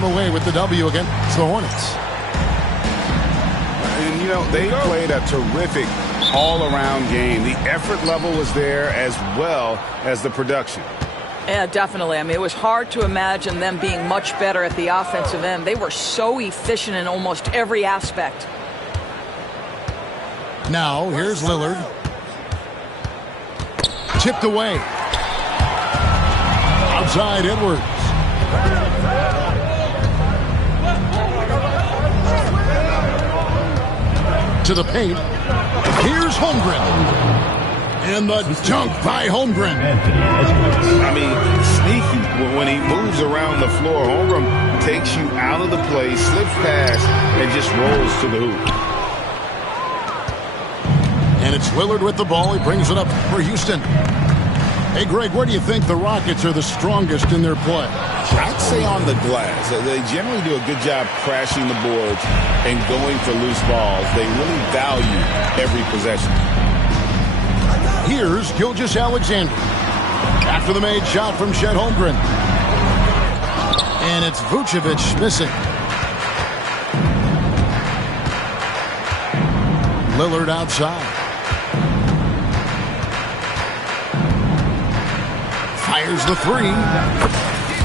came away with the W against the Hornets. And, you know, they played a terrific all-around game. The effort level was there as well as the production. Yeah, definitely. I mean, it was hard to imagine them being much better at the offensive end. They were so efficient in almost every aspect. Now, here's Lillard. Tipped away. Outside Edwards. To the paint. Here's Holmgren. And the dunk by Holmgren. I mean, sneaky. When he moves around the floor, Holmgren takes you out of the play, slips past, and just rolls to the hoop. And it's Lillard with the ball. He brings it up for Houston. Hey, Greg, where do you think the Rockets are the strongest in their play? I'd say on the glass. They generally do a good job crashing the boards and going for loose balls. They really value every possession. Here's Gilgeous-Alexander. After the made shot from Chet Holmgren. And it's Vucevic missing. Lillard outside. Fires the three.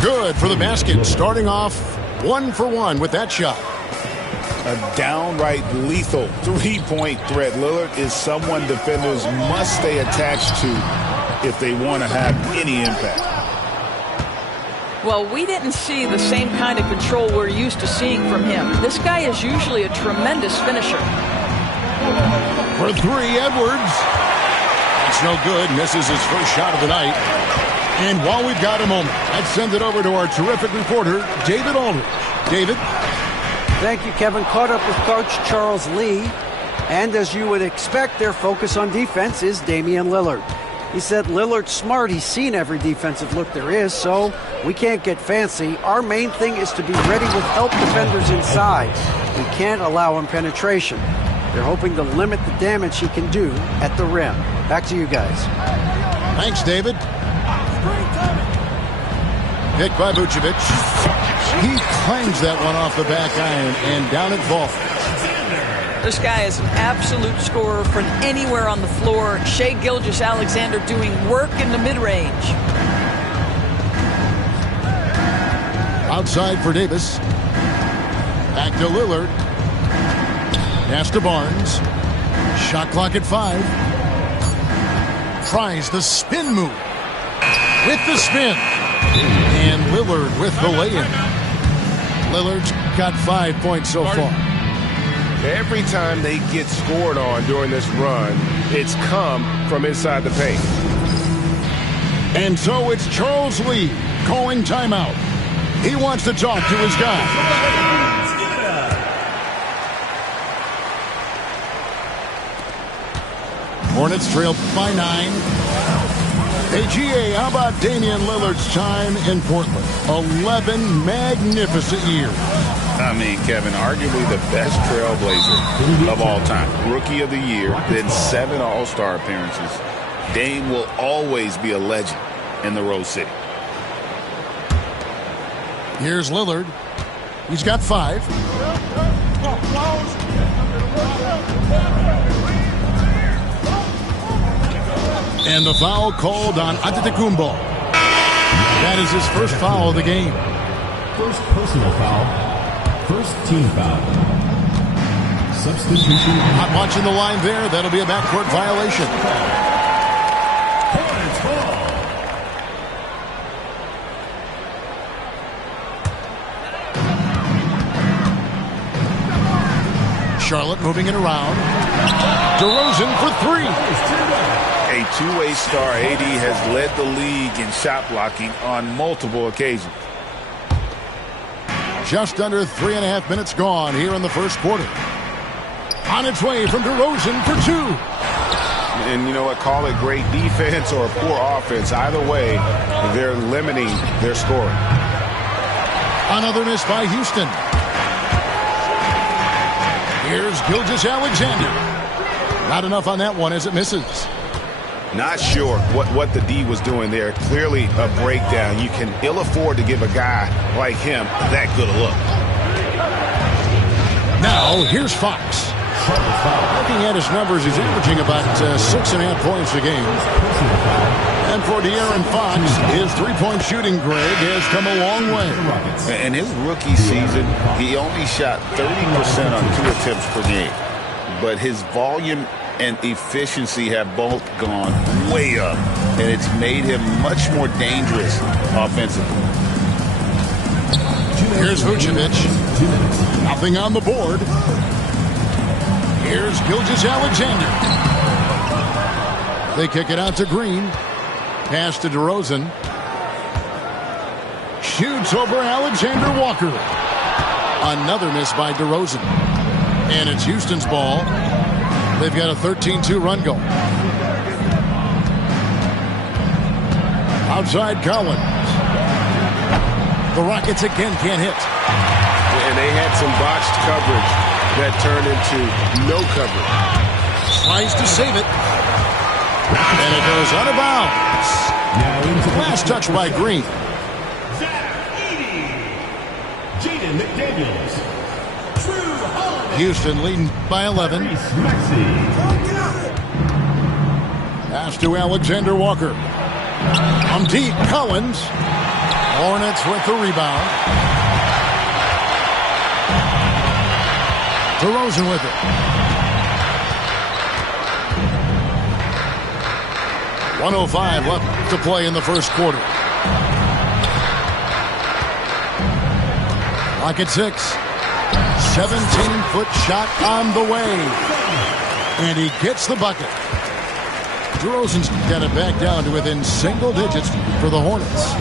Good for the basket. Starting off 1 for 1 with that shot. A downright lethal three-point threat. Lillard is someone defenders must stay attached to if they want to have any impact. Well, we didn't see the same kind of control we're used to seeing from him. This guy is usually a tremendous finisher. For three, Edwards. It's no good. Misses his first shot of the night. And while we've got a moment, let's send it over to our terrific reporter, David Aldridge. David? Thank you, Kevin. Caught up with Coach Charles Lee. And as you would expect, their focus on defense is Damian Lillard. He said Lillard's smart. He's seen every defensive look there is, so we can't get fancy. Our main thing is to be ready with help defenders inside. We can't allow him penetration. They're hoping to limit the damage he can do at the rim. Back to you guys. Thanks, David. Pick by Vucevic. He clangs that one off the back iron and down it falls. This guy is an absolute scorer from anywhere on the floor. Shai Gilgeous-Alexander doing work in the mid-range. Outside for Davis. Back to Lillard. Pass to Barnes. Shot clock at 5. Tries the spin move. With the spin. And Lillard with the lay-in. Lillard's got 5 points so far. Every time they get scored on during this run, it's come from inside the paint. And so it's Charles Lee calling timeout. He wants to talk to his guy. Hornets trail by 9. Hey, GA, how about Damian Lillard's time in Portland? 11 magnificent years. I mean, Kevin, arguably the best trailblazer of all time. Rookie of the year, then 7 All-Star appearances. Dame will always be a legend in the Rose City. Here's Lillard. He's got 5. And the foul called on Antetokounmpo. That is his first foul of the game. First personal foul. First team foul. Substitution. Not watching the line there. That'll be a backcourt violation. Hornets ball. Charlotte moving it around. DeRozan for 3. A two-way star, AD has led the league in shot blocking on multiple occasions. Just under 3.5 minutes gone here in the first quarter. On its way from DeRozan for 2. And you know what? Call it great defense or poor offense. Either way, they're limiting their scoring. Another miss by Houston. Here's Gilgeous-Alexander. Not enough on that one as it misses. Not sure what the D was doing there. Clearly a breakdown. You can ill afford to give a guy like him that good a look. Now, here's Fox. Looking at his numbers, he's averaging about 6.5 points a game. And for De'Aaron Fox, his three-point shooting, Greg, has come a long way. In his rookie season, he only shot 30% on 2 attempts per game. But his volume and efficiency have both gone way up, and it's made him much more dangerous offensively. Here's Vucevic. Nothing on the board. Here's Gilgeous-Alexander. They kick it out to Green. Pass to DeRozan. Shoots over Alexander Walker. Another miss by DeRozan. And it's Houston's ball. They've got a 13-2 run going. Outside Collins. The Rockets again can't hit. And they had some botched coverage that turned into no coverage. Tries to save it. And it goes out of bounds. Last touch by Green. Jaden McDaniels. Houston leading by 11. Pass to Alexander Walker. From deep, Collins. Hornets with the rebound. DeRozan with it. 1:05 left to play in the first quarter. Lock at 6. 17-foot shot on the way. And he gets the bucket. DeRozan's got it back down to within single digits for the Hornets.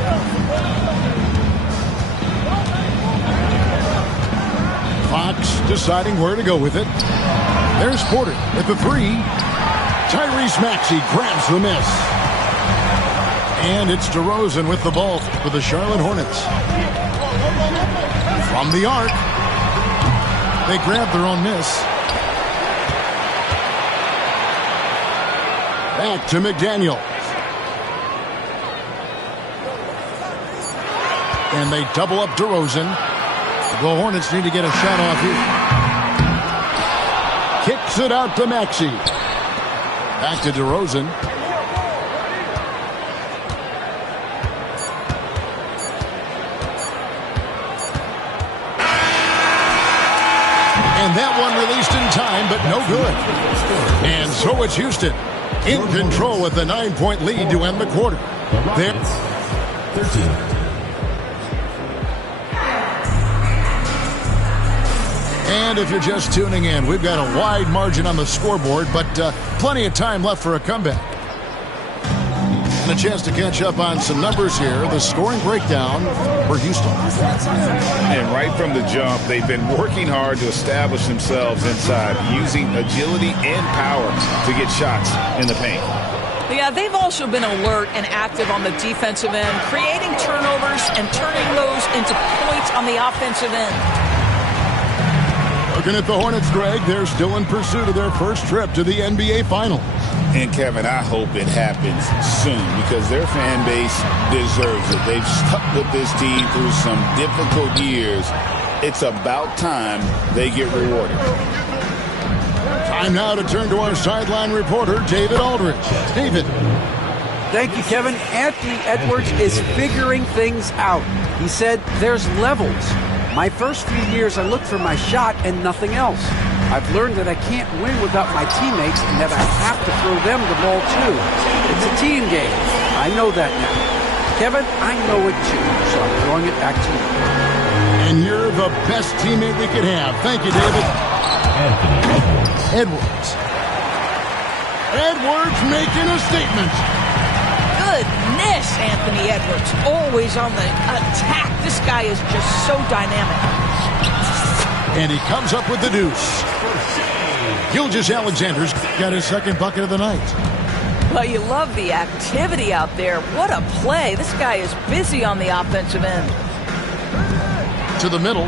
Fox deciding where to go with it. There's Porter with the 3. Tyrese Maxey grabs the miss. And it's DeRozan with the ball for the Charlotte Hornets. From the arc. They grab their own miss. Back to McDaniel. And they double up DeRozan. The Hornets need to get a shot off here. Kicks it out to Maxey. Back to DeRozan. And that one released in time, but no good. And so it's Houston in control with the 9-point lead to end the quarter. There. 13. And if you're just tuning in, we've got a wide margin on the scoreboard, but plenty of time left for a comeback. And a chance to catch up on some numbers here. The scoring breakdown for Houston. And right from the jump, they've been working hard to establish themselves inside, using agility and power to get shots in the paint. Yeah, they've also been alert and active on the defensive end, creating turnovers and turning those into points on the offensive end. Looking at the Hornets, Greg, they're still in pursuit of their first trip to the NBA Finals. And, Kevin, I hope it happens soon because their fan base deserves it. They've stuck with this team through some difficult years. It's about time they get rewarded. Time now to turn to our sideline reporter, David Aldridge. David. Thank you, Kevin. Anthony Edwards is figuring things out. He said there's levels. My first few years, I looked for my shot and nothing else. I've learned that I can't win without my teammates and that I have to throw them the ball too. It's a team game. I know that now. Kevin, I know it too, so I'm throwing it back to you. And you're the best teammate we could have. Thank you, David. Edwards. Edwards making a statement. Goodness, Anthony Edwards, always on the attack. This guy is just so dynamic. And he comes up with the deuce. Gilgeous-Alexander's got his second bucket of the night. Well, you love the activity out there. What a play. This guy is busy on the offensive end. To the middle.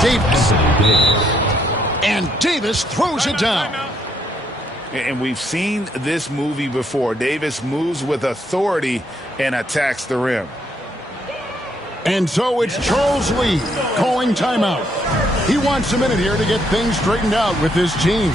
Davis. And Davis throws it down. And we've seen this movie before. Davis moves with authority and attacks the rim. And so it's Charles Lee calling timeout. He wants a minute here to get things straightened out with his team.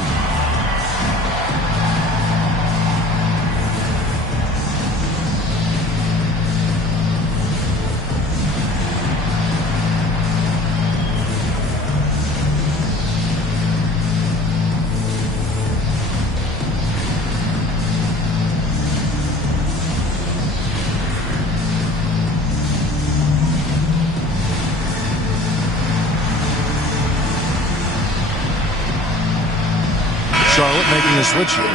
Charlotte making a switch here.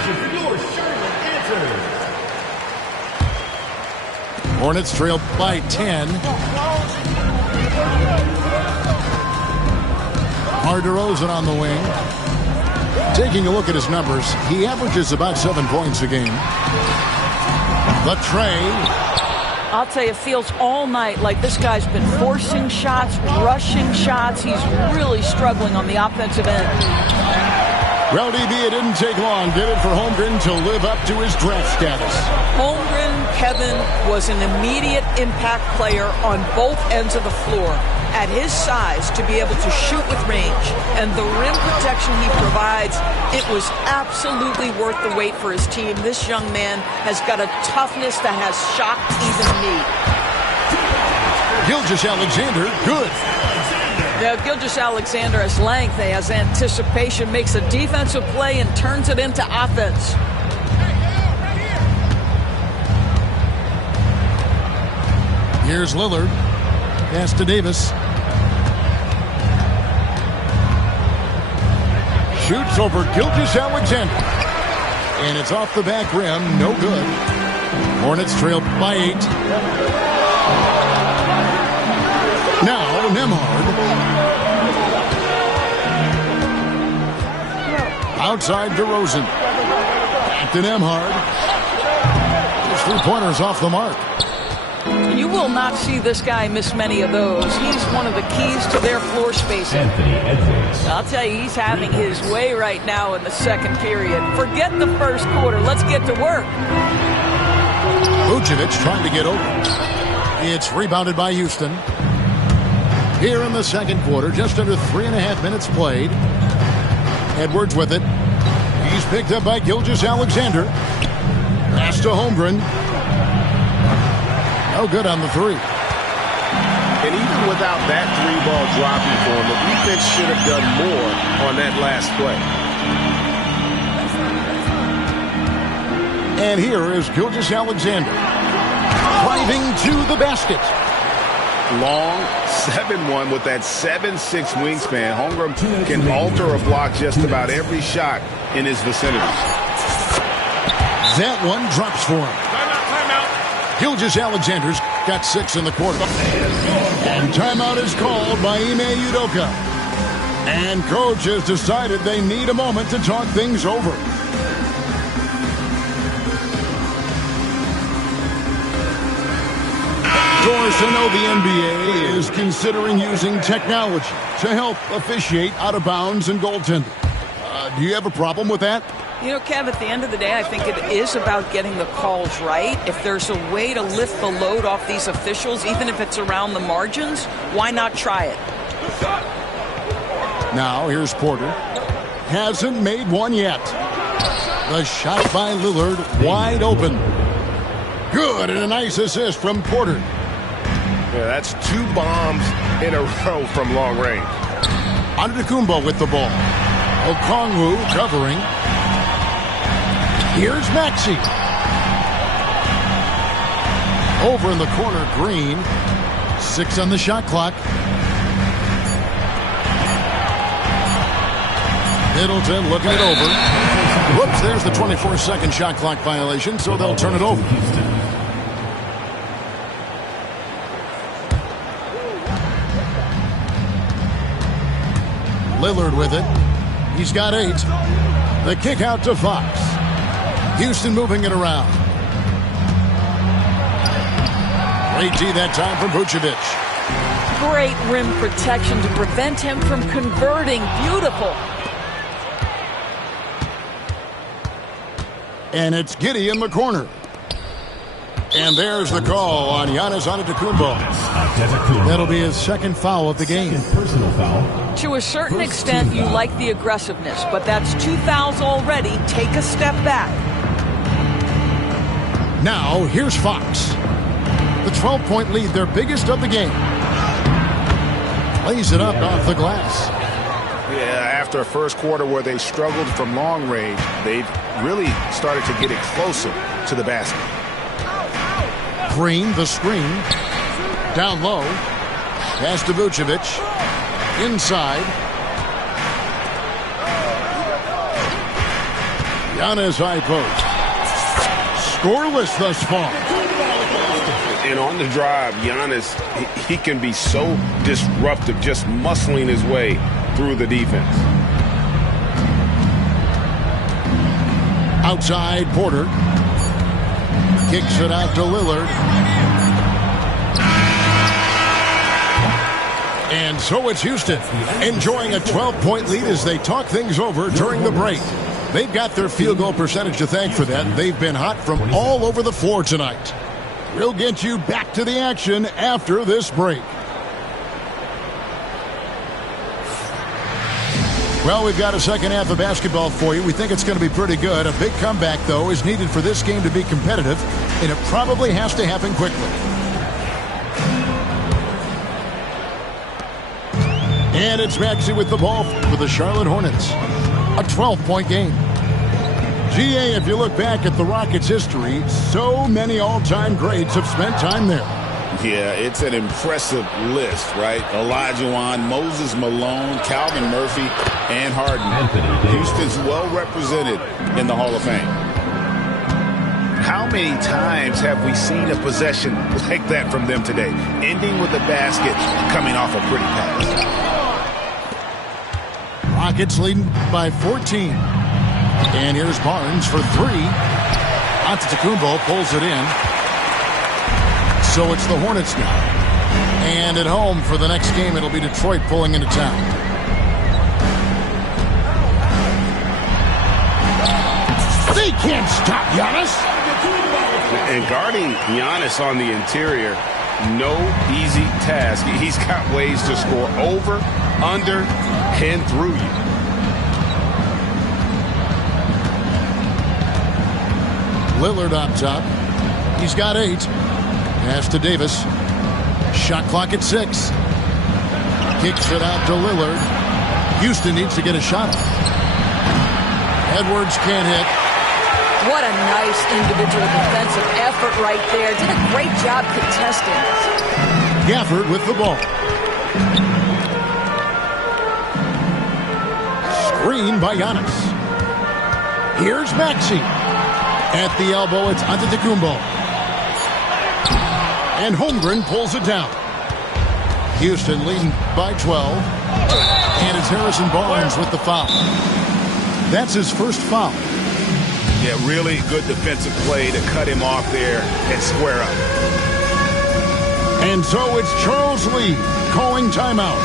Hornets trail by 10. DeRozan on the wing. Taking a look at his numbers, he averages about 7 points a game. The tray. I'll tell you, it feels all night like this guy's been forcing shots, rushing shots. He's really struggling on the offensive end. Well, DB, it didn't take long, did it, for Holmgren to live up to his draft status? Holmgren, Kevin, was an immediate impact player on both ends of the floor. At his size, to be able to shoot with range and the rim protection he provides, it was absolutely worth the wait for his team. This young man has got a toughness that has shocked even me. Gilgeous-Alexander, good. Now, Gilgeous-Alexander has length, he has anticipation, makes a defensive play and turns it into offense. Here's Lillard. Pass to Davis. Shoots over Gilgeous-Alexander. And it's off the back rim, no good. Hornets trail by 8. Now, Nembhard. Outside DeRozan. Back to Nembhard. His three-pointers off the mark. You will not see this guy miss many of those. He's one of the keys to their floor spacing. I'll tell you, he's having his way right now in the second period. Forget the first quarter. Let's get to work. Vucevic trying to get open. It's rebounded by Houston. Here in the second quarter, just under 3.5 minutes played. Edwards with it. He's picked up by Gilgeous-Alexander. Pass to Holmgren. No good on the three. And even without that three-ball dropping for him, the defense should have done more on that last play. And here is Gilgeous-Alexander. Driving to the basket. Long 7-1 with that 7'6" wingspan. Holmgren can alter a block just about every shot in his vicinity. That one drops for him. Gilgeous-Alexander's got 6 in the quarter. And timeout is called by Ime Udoka. And coach has decided they need a moment to talk things over. Doris, I know the NBA is considering using technology to help officiate out of bounds and goaltending. Do you have a problem with that? You know, Kev, at the end of the day, I think it is about getting the calls right. If there's a way to lift the load off these officials, even if it's around the margins, why not try it? Now, here's Porter. Hasn't made one yet. The shot by Lillard, wide open. Good, and a nice assist from Porter. Yeah, that's 2 bombs in a row from long range. Antetokounmpo with the ball. Okongwu covering. Here's Maxey. Over in the corner, Green. 6 on the shot clock. Middleton looking it over. Whoops, there's the 24-second shot clock violation, so they'll turn it over. Lillard with it. He's got 8. The kick out to Fox. Houston moving it around. Great D that time from Vucevic. Great rim protection to prevent him from converting. Beautiful. And it's Giddey in the corner. And there's the call on Giannis Antetokounmpo. That'll be his second foul of the game. Personal foul. To a certain extent, you like the aggressiveness, but that's 2 fouls already. Take a step back. Now, here's Fox. The 12-point lead, their biggest of the game. Lays it up off the glass. Yeah, after a first quarter where they struggled from long range, they've really started to get it closer to the basket. Green, the screen. Down low. Pass to Vucevic. Inside. Giannis high post. Scoreless thus far. And on the drive, Giannis, he can be so disruptive, just muscling his way through the defense. Outside, Porter. Kicks it out to Lillard. And so it's Houston enjoying a 12-point lead as they talk things over during the break. They've got their field goal percentage to thank for that. They've been hot from all over the floor tonight. We'll get you back to the action after this break. Well, we've got a second half of basketball for you. We think it's going to be pretty good. A big comeback, though, is needed for this game to be competitive, and it probably has to happen quickly. And it's Maxey with the ball for the Charlotte Hornets. A 12-point game. GA, if you look back at the Rockets' history, so many all-time greats have spent time there. Yeah, it's an impressive list, right? Olajuwon, Moses Malone, Calvin Murphy, and Harden. Houston's well represented in the Hall of Fame. How many times have we seen a possession like that from them today, ending with a basket coming off a pretty pass? Rockets leading by 14. And here's Barnes for three. Antetokounmpo pulls it in. So it's the Hornets now. And at home for the next game, it'll be Detroit pulling into town. They can't stop Giannis. And guarding Giannis on the interior, no easy task. He's got ways to score over, under, and through you. Lillard up top. He's got 8. Pass to Davis. Shot clock at 6. Kicks it out to Lillard. Houston needs to get a shot off. Edwards can't hit. What a nice individual defensive effort right there. Did a great job contesting. Gafford with the ball. Screen by Giannis. Here's Maxey. At the elbow, it's Antetokounmpo. And Holmgren pulls it down. Houston leading by 12. And it's Harrison Barnes with the foul. That's his first foul. Yeah, really good defensive play to cut him off there and square up. And so it's Charles Lee calling timeout.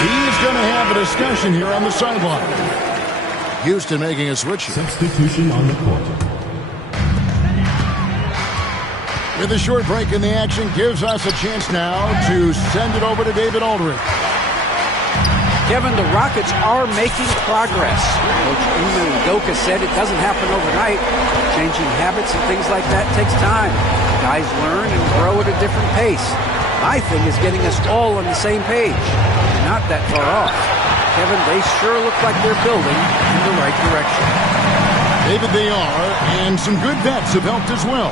He's going to have a discussion here on the sideline. Houston making a switch. Substitution on the court. With a short break in the action, gives us a chance now to send it over to David Aldridge. Kevin, the Rockets are making progress. Coach Ime Udoka said it doesn't happen overnight. Changing habits and things like that takes time. Guys learn and grow at a different pace. My thing is getting us all on the same page. We're not that far off. Kevin, they sure look like they're building in the right direction. David, they are, and some good vets have helped as well.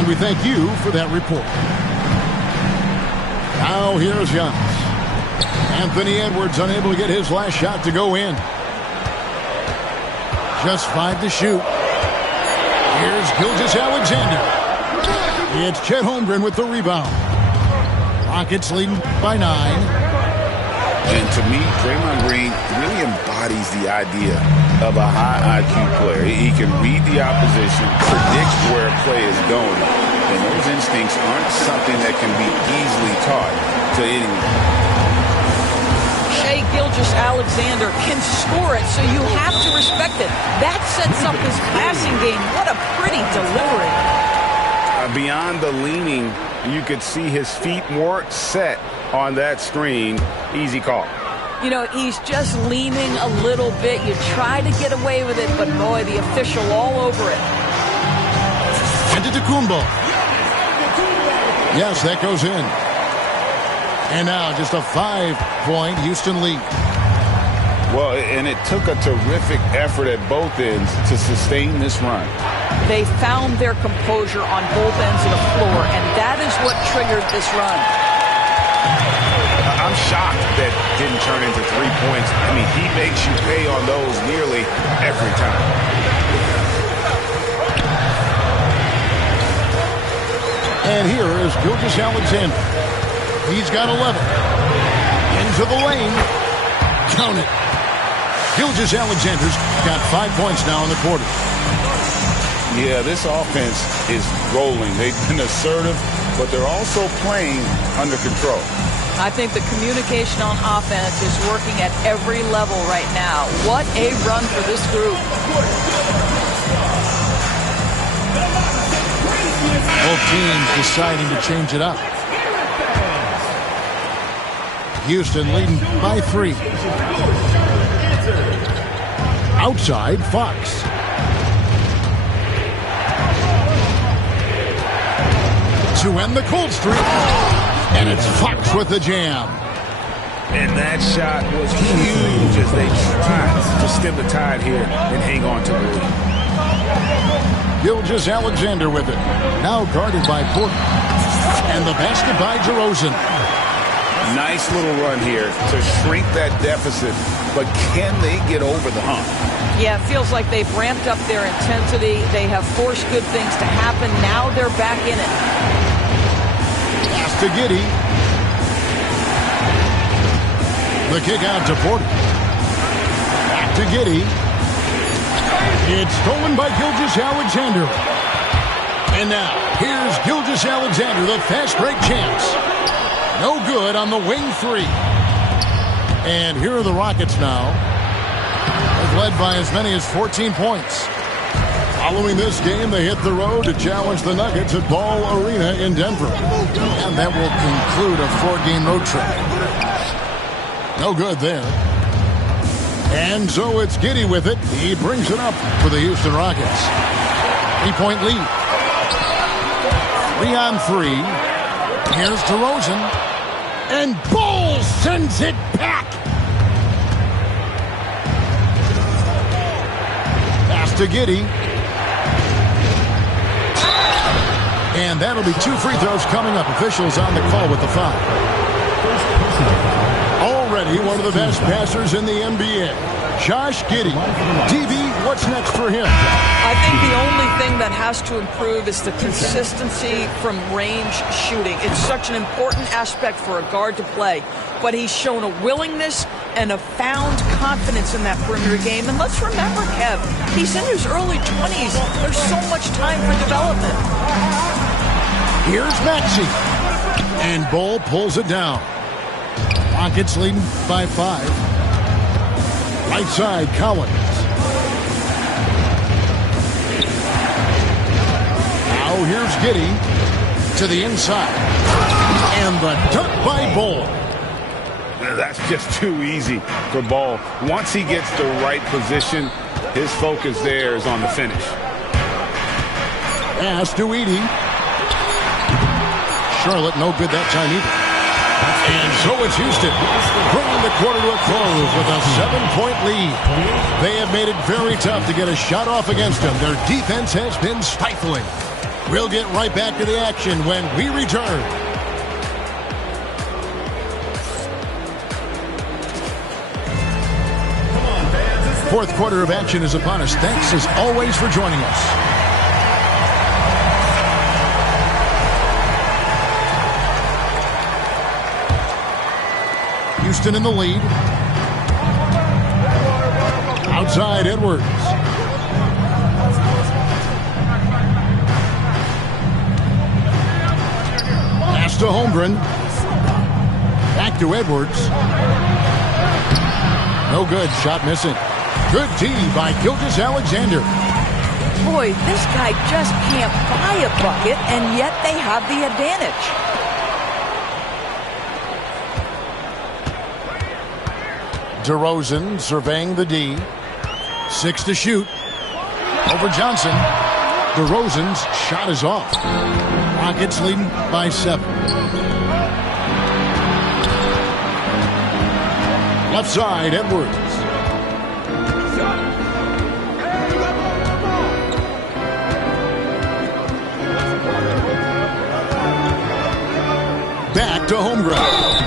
And we thank you for that report. Now here's Giannis. Anthony Edwards unable to get his last shot to go in. Just 5 to shoot. Here's Gilgeous-Alexander. It's Chet Holmgren with the rebound. Rockets leading by 9. And to me, Draymond Green really embodies the idea of a high IQ player. He can read the opposition, predict where a play is going, and those instincts aren't something that can be easily taught to anyone. Shai Gilgeous-Alexander can score it, so you have to respect it. That sets up his passing game. What a pretty delivery. Beyond the leaning, you could see his feet weren't set on that screen. Easy call. You know, he's just leaning a little bit. You try to get away with it, but boy, the official all over it. Antetokounmpo. Yes, that goes in. And now just a 5-point Houston lead. Well, and it took a terrific effort at both ends to sustain this run. They found their composure on both ends of the floor, and that is what triggered this run. I'm shocked that didn't turn into 3 points. I mean, he makes you pay on those nearly every time. And here is Gilgeous-Alexander. He's got 11. Into the lane. Count it. Gilgeous-Alexander's got 5 points now in the quarter. Yeah, this offense is rolling. They've been assertive, but they're also playing under control. I think the communication on offense is working at every level right now. What a run for this group. Both teams deciding to change it up. Houston leading by 3. Outside, Fox. To end the cold streak. And it's Fox with the jam. And that shot was huge as they tried to stem the tide here and hang on to the lead. Gilgeous-Alexander with it. Now guarded by Porter. And the basket by DeRozan. Nice little run here to shrink that deficit, but can they get over the hump? Yeah, it feels like they've ramped up their intensity. They have forced good things to happen. Now they're back in it. Pass to Giddey. The kick out to Porter. Back to Giddey. It's stolen by Gilgeous-Alexander. And now, here's Gilgeous-Alexander, the fast break chance. No good on the wing 3. And here are the Rockets now. They've led by as many as 14 points. Following this game, they hit the road to challenge the Nuggets at Ball Arena in Denver. And that will conclude a 4-game road trip. No good there. And so it's Giddey with it. He brings it up for the Houston Rockets. 3-point lead. 3 on 3. Here's DeRozan. And Ball sends it back. Pass to Giddey. And that'll be 2 free throws coming up. Officials on the call with the foul. Already one of the best passers in the NBA. Josh Giddey. DB, what's next for him? I think the only thing that has to improve is the consistency from range shooting. It's such an important aspect for a guard to play. But he's shown a willingness and a found confidence in that perimeter game. And let's remember, Kev, he's in his early 20s. There's so much time for development. Here's Maxey. And Ball pulls it down. Rockets leading by 5. Right side, Collins. Now here's Giddey to the inside. And the dunk by Ball. That's just too easy for Ball. Once he gets the right position, his focus there is on the finish. Pass to Edey. Charlotte no good that time either. And so it's Houston bringing the quarter to a close with a 7-point lead. They have made it very tough to get a shot off against them. Their defense has been stifling. We'll get right back to the action when we return. Fourth quarter of action is upon us. Thanks as always for joining us. Houston in the lead. Outside Edwards. Pass to Holmgren. Back to Edwards. no good. Shot missing. Good D by Gilgeous-Alexander. Boy, this guy just can't buy a bucket, and yet they have the advantage. DeRozan surveying the D. 6 to shoot. Over Johnson. DeRozan's shot is off. Rockets leading by 7. Left side, Edwards. Back to Holmgren.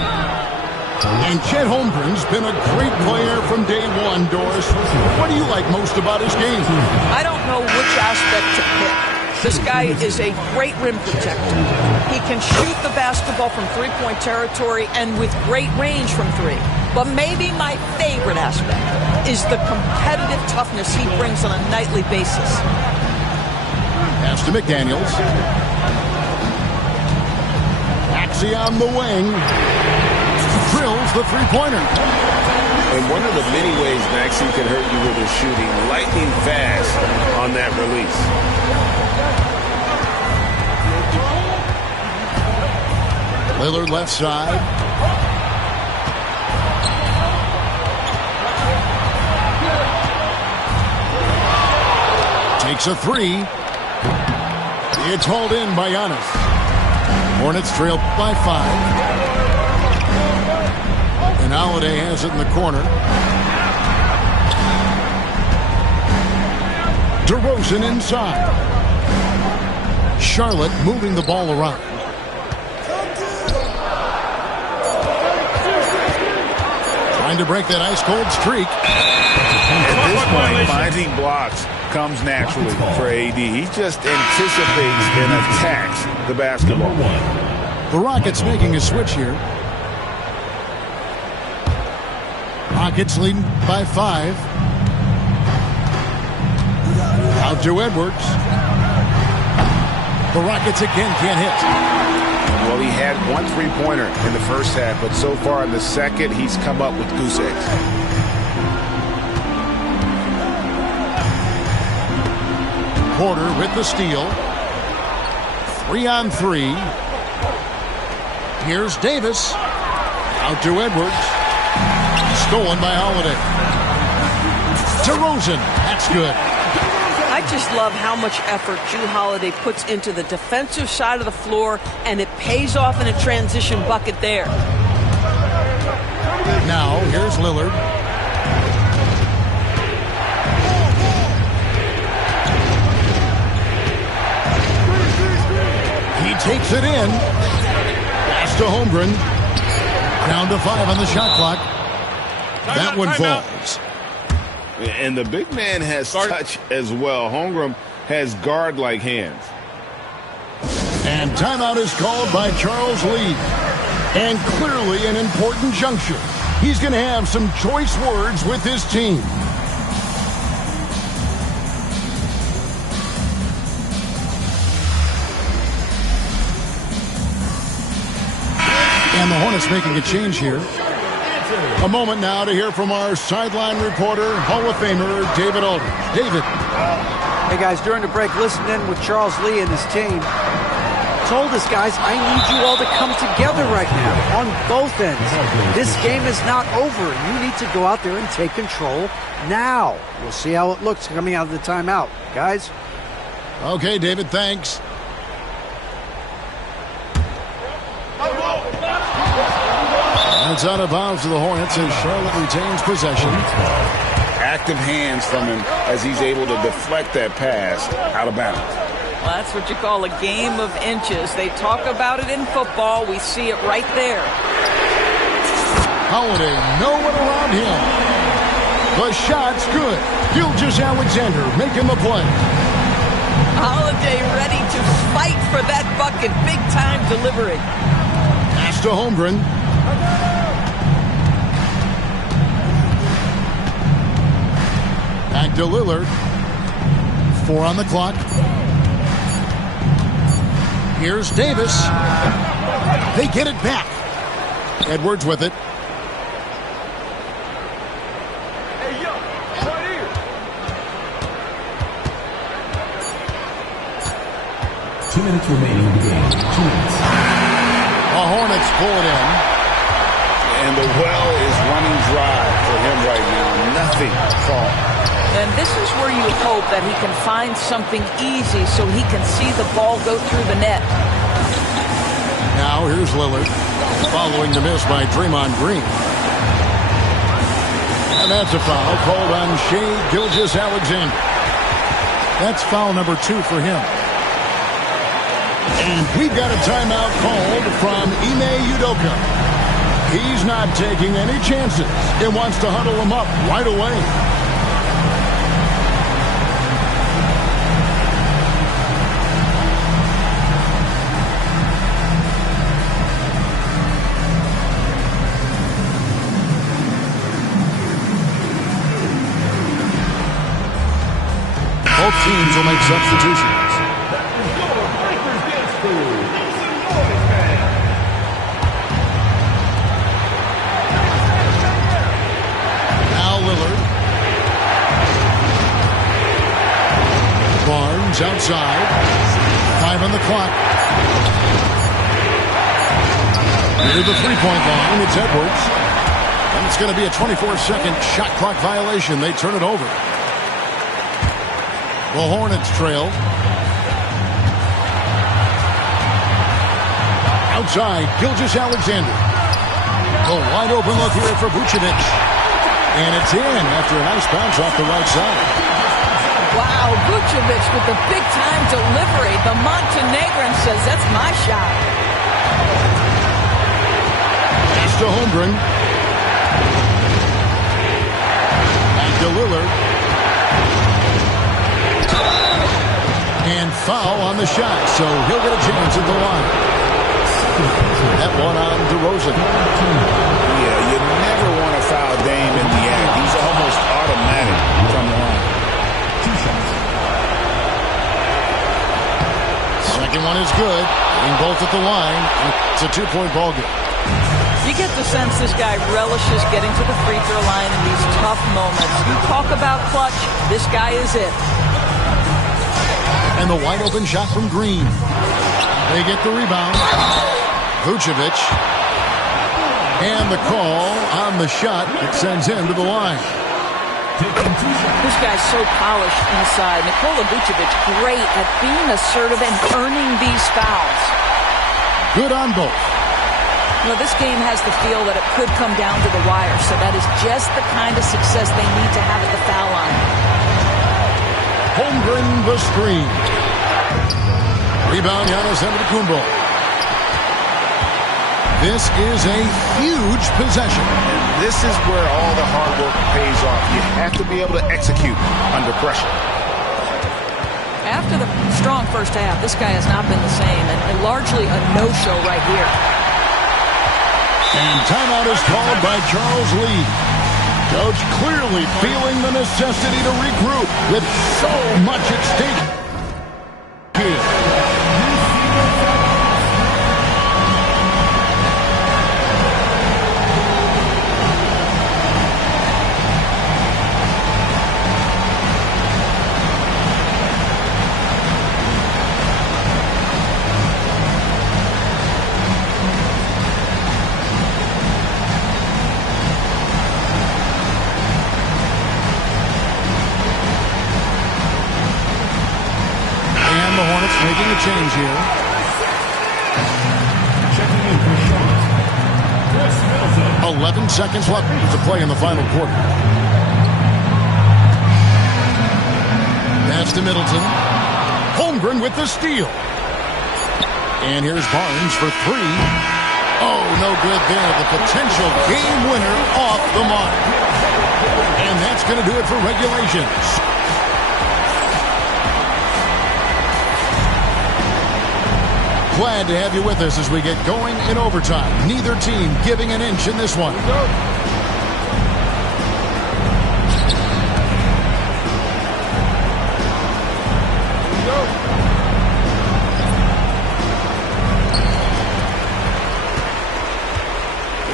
And Chet Holmgren's been a great player from day one, Doris. What do you like most about his game? I don't know which aspect to pick. This guy is a great rim protector. He can shoot the basketball from three-point territory and with great range from 3. But maybe my favorite aspect is the competitive toughness he brings on a nightly basis. Pass to McDaniels. Maxey on the wing. Drills the three-pointer. And one of the many ways Maxey can hurt you with his shooting, lightning fast on that release. Lillard left side. Takes a 3. It's hauled in by Giannis. Hornets trail by 5. And Holiday has it in the corner. DeRozan inside. Charlotte moving the ball around. Trying to break that ice-cold streak. At this point, finding blocks comes naturally for AD. He just anticipates and attacks the basketball. The Rockets making a switch here. Rockets leading by 5. Out to Edwards. The Rockets again can't hit. Well, he had 1 3-pointer in the first half, but so far in the second, he's come up with goose eggs. Porter with the steal. 3-on-3. Here's Davis. Out to Edwards. Stolen by Holiday. DeRozan. That's good. I just love how much effort Jrue Holiday puts into the defensive side of the floor, and it pays off in a transition bucket there. Now, here's Lillard. He takes it in. Pass to Holmgren. Down to 5 on the shot clock. That one falls. And the big man has touch as well. Holmgren has guard-like hands. And timeout is called by Charles Lee. And clearly an important juncture. He's going to have some choice words with his team. And the Hornets making a change here. A moment now to hear from our sideline reporter, Hall of Famer David Aldridge. David. Hey, guys, during the break, listening with Charles Lee and his team, told us, guys, I need you all to come together right now on both ends. This game is not over. You need to go out there and take control now. We'll see how it looks coming out of the timeout. Guys? Okay, David, thanks. It's out of bounds to the Hornets as Charlotte retains possession. Active hands from him as he's able to deflect that pass out of bounds. Well, that's what you call a game of inches. They talk about it in football. We see it right there. Holiday, no one around him. The shot's good. Gilgeous-Alexander making the play. Holiday ready to fight for that bucket. Big time delivery. Pass to Holmgren. Back to Lillard. 4 on the clock. Here's Davis. They get it back. Edwards with it. 2 minutes remaining in the game. 2 minutes. The Hornets pull it in. And the well is running dry for him right now. Nothing falling. And this is where you hope that he can find something easy so he can see the ball go through the net. Now here's Lillard following the miss by Draymond Green. And that's a foul called on Shai Gilgeous-Alexander. That's foul number 2 for him. And we've got a timeout called from Ime Udoka. He's not taking any chances and wants to huddle him up right away. Both teams will make substitutions. Now Lillard. Barnes outside. 5 on the clock. Near the three-point line, it's Edwards. And it's going to be a 24-second shot clock violation. They turn it over. The Hornets trail. Outside, Gilgeous-Alexander. A wide open look here for Vucevic. And it's in after a nice bounce off the right side. Wow, Vucevic with the big-time delivery. The Montenegrin says, that's my shot. Pass to Holmgren. Back to Lillard. And foul on the shot, so he'll get a chance at the line. That one on DeRozan. Yeah, you never want to foul Dame in the act. He's almost automatic from the line. 2 shots. Second one is good. Getting both at the line. It's a 2-point ball game. You get the sense this guy relishes getting to the free throw line in these tough moments. You talk about clutch, this guy is it. And the wide open shot from Green. They get the rebound. Vucevic. And the call on the shot that sends him to the line. This guy's so polished inside. Nikola Vucevic, great at being assertive and earning these fouls. Good on both. You know, this game has the feel that it could come down to the wire, so that is just the kind of success they need to have at the foul line. Holmgren the screen. Rebound, Giannis Antetokounmpo. This is a huge possession. This is where all the hard work pays off. You have to be able to execute under pressure. After the strong first half, this guy has not been the same, and largely a no-show right here. And timeout is called by Charles Lee. Coach clearly feeling the necessity to regroup with so much at stake here. Making a change here. Checking in for Charlotte. Chris Middleton. 11 seconds left to play in the final quarter. That's to Middleton. Holmgren with the steal. And here's Barnes for 3. Oh, no good there. The potential game winner off the mark. And that's going to do it for regulations. Glad to have you with us as we get going in overtime. Neither team giving an inch in this one.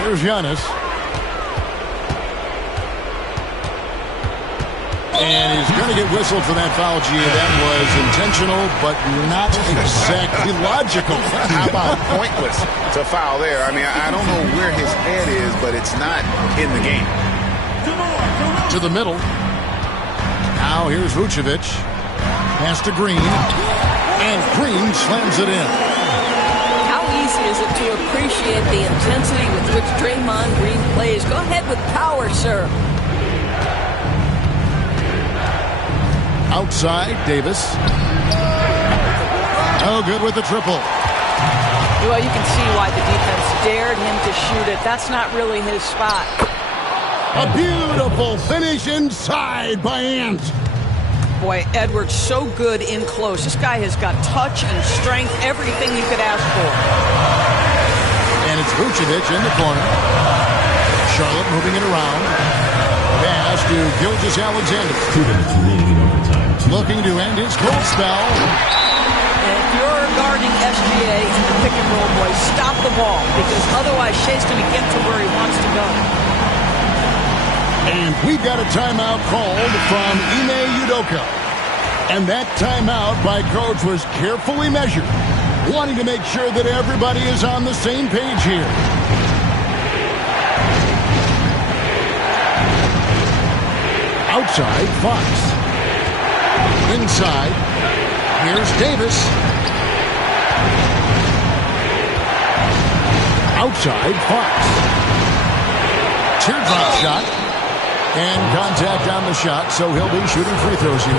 Here's Giannis. And he's going to get whistled for that foul, G. That was intentional, but not exactly logical. How about pointless to foul there? I mean, I don't know where his head is, but it's not in the game. To the middle. Now here's Vucevic. Pass to Green. And Green slams it in. How easy is it to appreciate the intensity with which Draymond Green plays? Go ahead with power, sir. Outside, Davis. Oh, good with the triple. Well, you can see why the defense dared him to shoot it. That's not really his spot. A beautiful finish inside by Ant. Boy, Edwards so good in close. This guy has got touch and strength, everything you could ask for. And it's Vucevic in the corner. Charlotte moving it around. Pass to Gilgeous-Alexander. 2 minutes remaining in overtime. Looking to end his cold spell. And if you're guarding SGA in the pick and roll, boy, stop the ball, because otherwise Shea's going to get to where he wants to go. And we've got a timeout called from Ime Udoka. And that timeout by Coach was carefully measured, wanting to make sure that everybody is on the same page here. Outside, Fox. Inside, here's Davis. Outside, Fox. Teardrop shot. And contact on the shot, so he'll be shooting free throws here.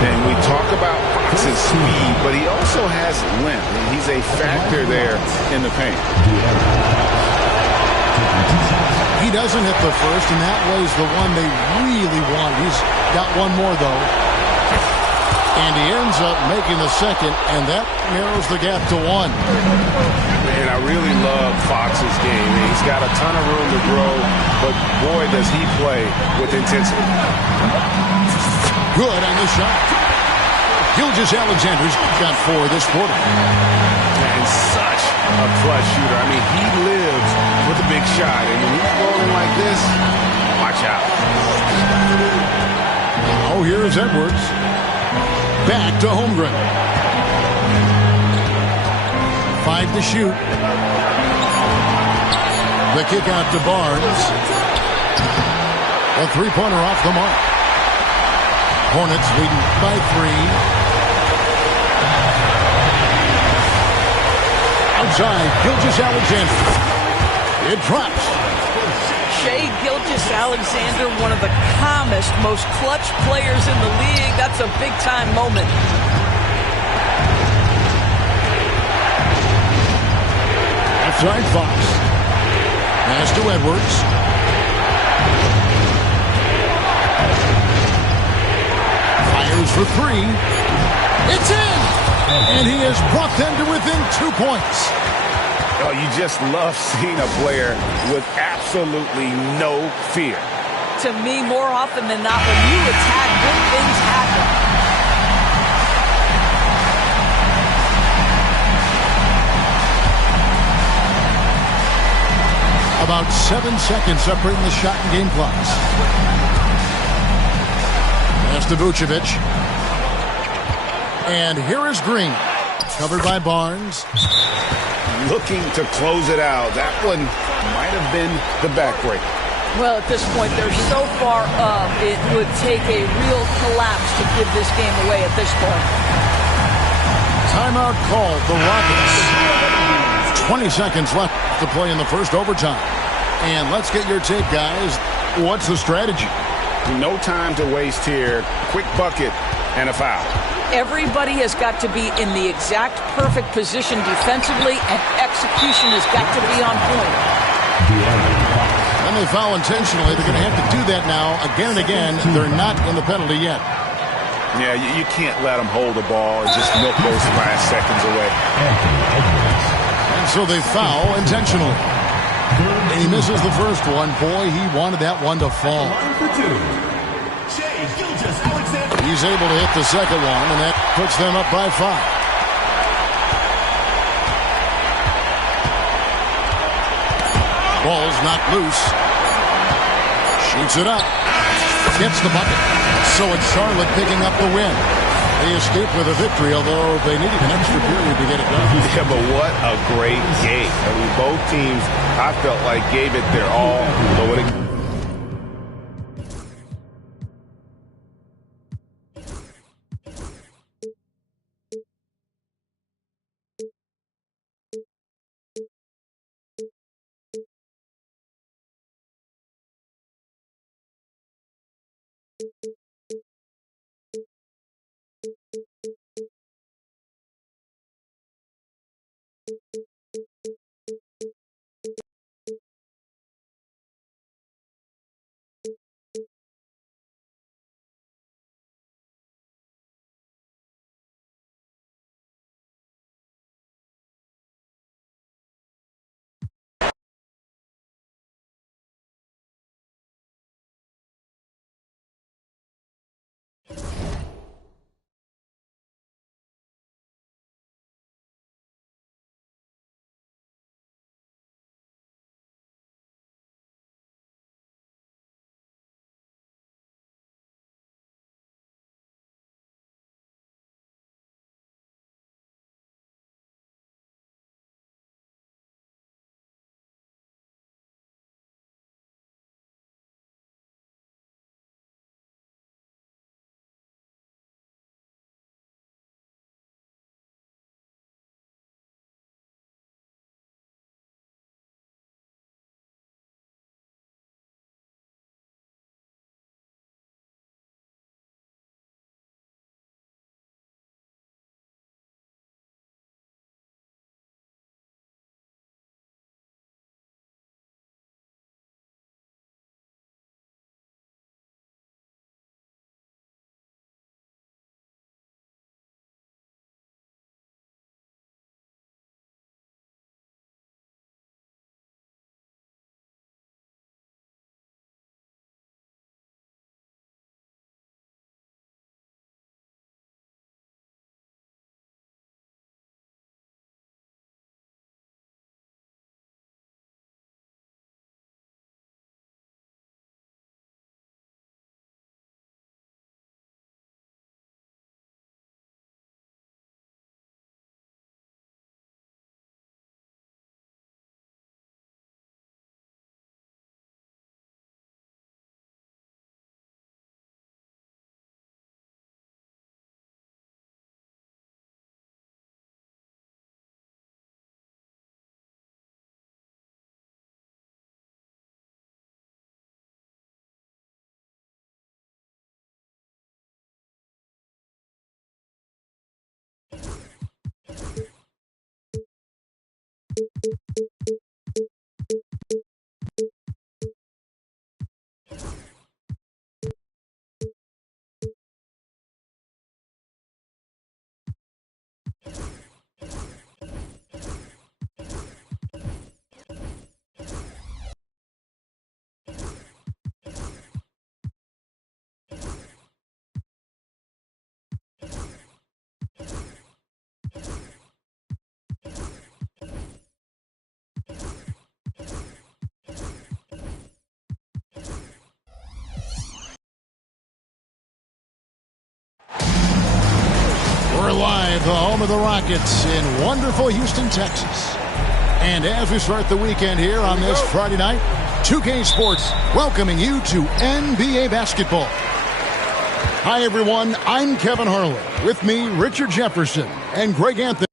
And we talk about Fox's speed, but he also has length. And he's a factor there in the paint. He doesn't hit the first, and that was the one they really wanted. He's got one more, though. And he ends up making the second, and that narrows the gap to 1. And I really love Fox's game. He's got a ton of room to grow, but boy, does he play with intensity. Good on the shot. Gilgeous-Alexander's got 4 this quarter. And such a clutch shooter. I mean, he lives with a big shot, and when he's rolling like this, watch out. Oh, here's Edwards. Back to Holmgren. 5 to shoot. The kick out to Barnes. A three-pointer off the mark. Hornets leading by 3. Outside, Gilgeous-Alexander. It drops. Shai Gilgeous-Alexander, one of the calmest, most clutch players in the league. That's a big-time moment. Outside, Fox. Pass to Edwards. Fires for 3. It's in! And he has brought them to within 2 points. Oh, you just love seeing a player with absolutely no fear. To me, more often than not, when you attack, good things happen. About 7 seconds separating the shot and game clocks. Pass to Vucevic. And here is Green. Covered by Barnes. Looking to close it out. That one might have been the backbreaker. Well, at this point, they're so far up, it would take a real collapse to give this game away at this point. Timeout called, the Rockets. 20 seconds left to play in the first overtime. And let's get your take, guys. What's the strategy? No time to waste here. Quick bucket and a foul. Everybody has got to be in the exact perfect position defensively, and execution has got to be on point. When they foul intentionally, they're going to have to do that now again and again. They're not in the penalty yet. Yeah, you can't let them hold the ball and just milk those last seconds away. And so they foul intentionally. And he misses the first one. Boy, he wanted that one to fall. He's able to hit the second one, and that puts them up by 5. Ball's not loose. Shoots it up. gets the bucket. So it's Charlotte picking up the win. They escaped with a victory, although they needed an extra period to get it done. Yeah, but what a great game. I mean, both teams, I felt like, gave it their all. We're live, the home of the Rockets in wonderful Houston, Texas. And as we start the weekend here on this Friday night, 2K Sports welcoming you to NBA basketball. Hi, everyone. I'm Kevin Harlan. With me, Richard Jefferson and Greg Anthony.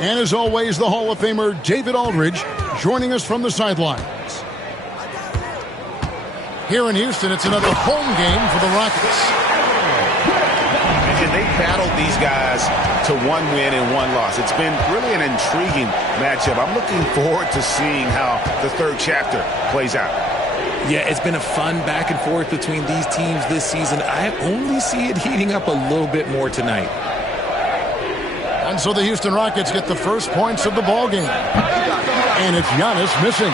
And as always, the Hall of Famer David Aldridge joining us from the sidelines. Here in Houston, it's another home game for the Rockets. And they battled these guys to one win and one loss. It's been really an intriguing matchup. I'm looking forward to seeing how the third chapter plays out. Yeah, it's been a fun back and forth between these teams this season. I only see it heating up a little bit more tonight. On And so the Houston Rockets get the first points of the ball game. And it's Giannis missing.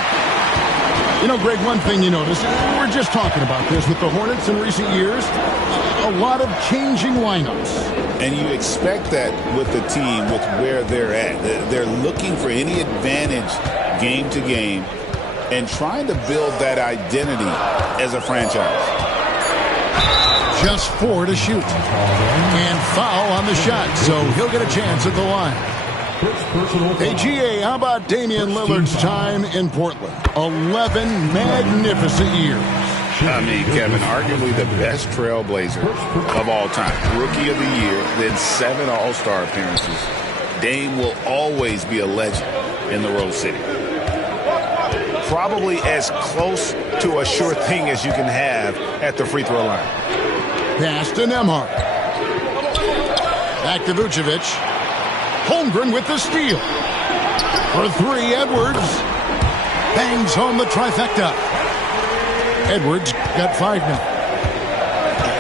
You know, Greg, one thing you notice, we're just talking about this with the Hornets in recent years, a lot of changing lineups. And you expect that with the team, with where they're at. They're looking for any advantage game to game and trying to build that identity as a franchise. Just 4 to shoot. And foul on the shot, so he'll get a chance at the line. Hey, GA, how about Damian Lillard's time in Portland? 11 magnificent years. I mean, Kevin, arguably the best trailblazer of all time. Rookie of the year, then 7 All-Star appearances. Dame will always be a legend in the Rose City. Probably as close to a sure thing as you can have at the free throw line. Pass to Nembhard. Back to Vucevic. Holmgren with the steal. For 3, Edwards. Bangs home the trifecta. Edwards got 5 now.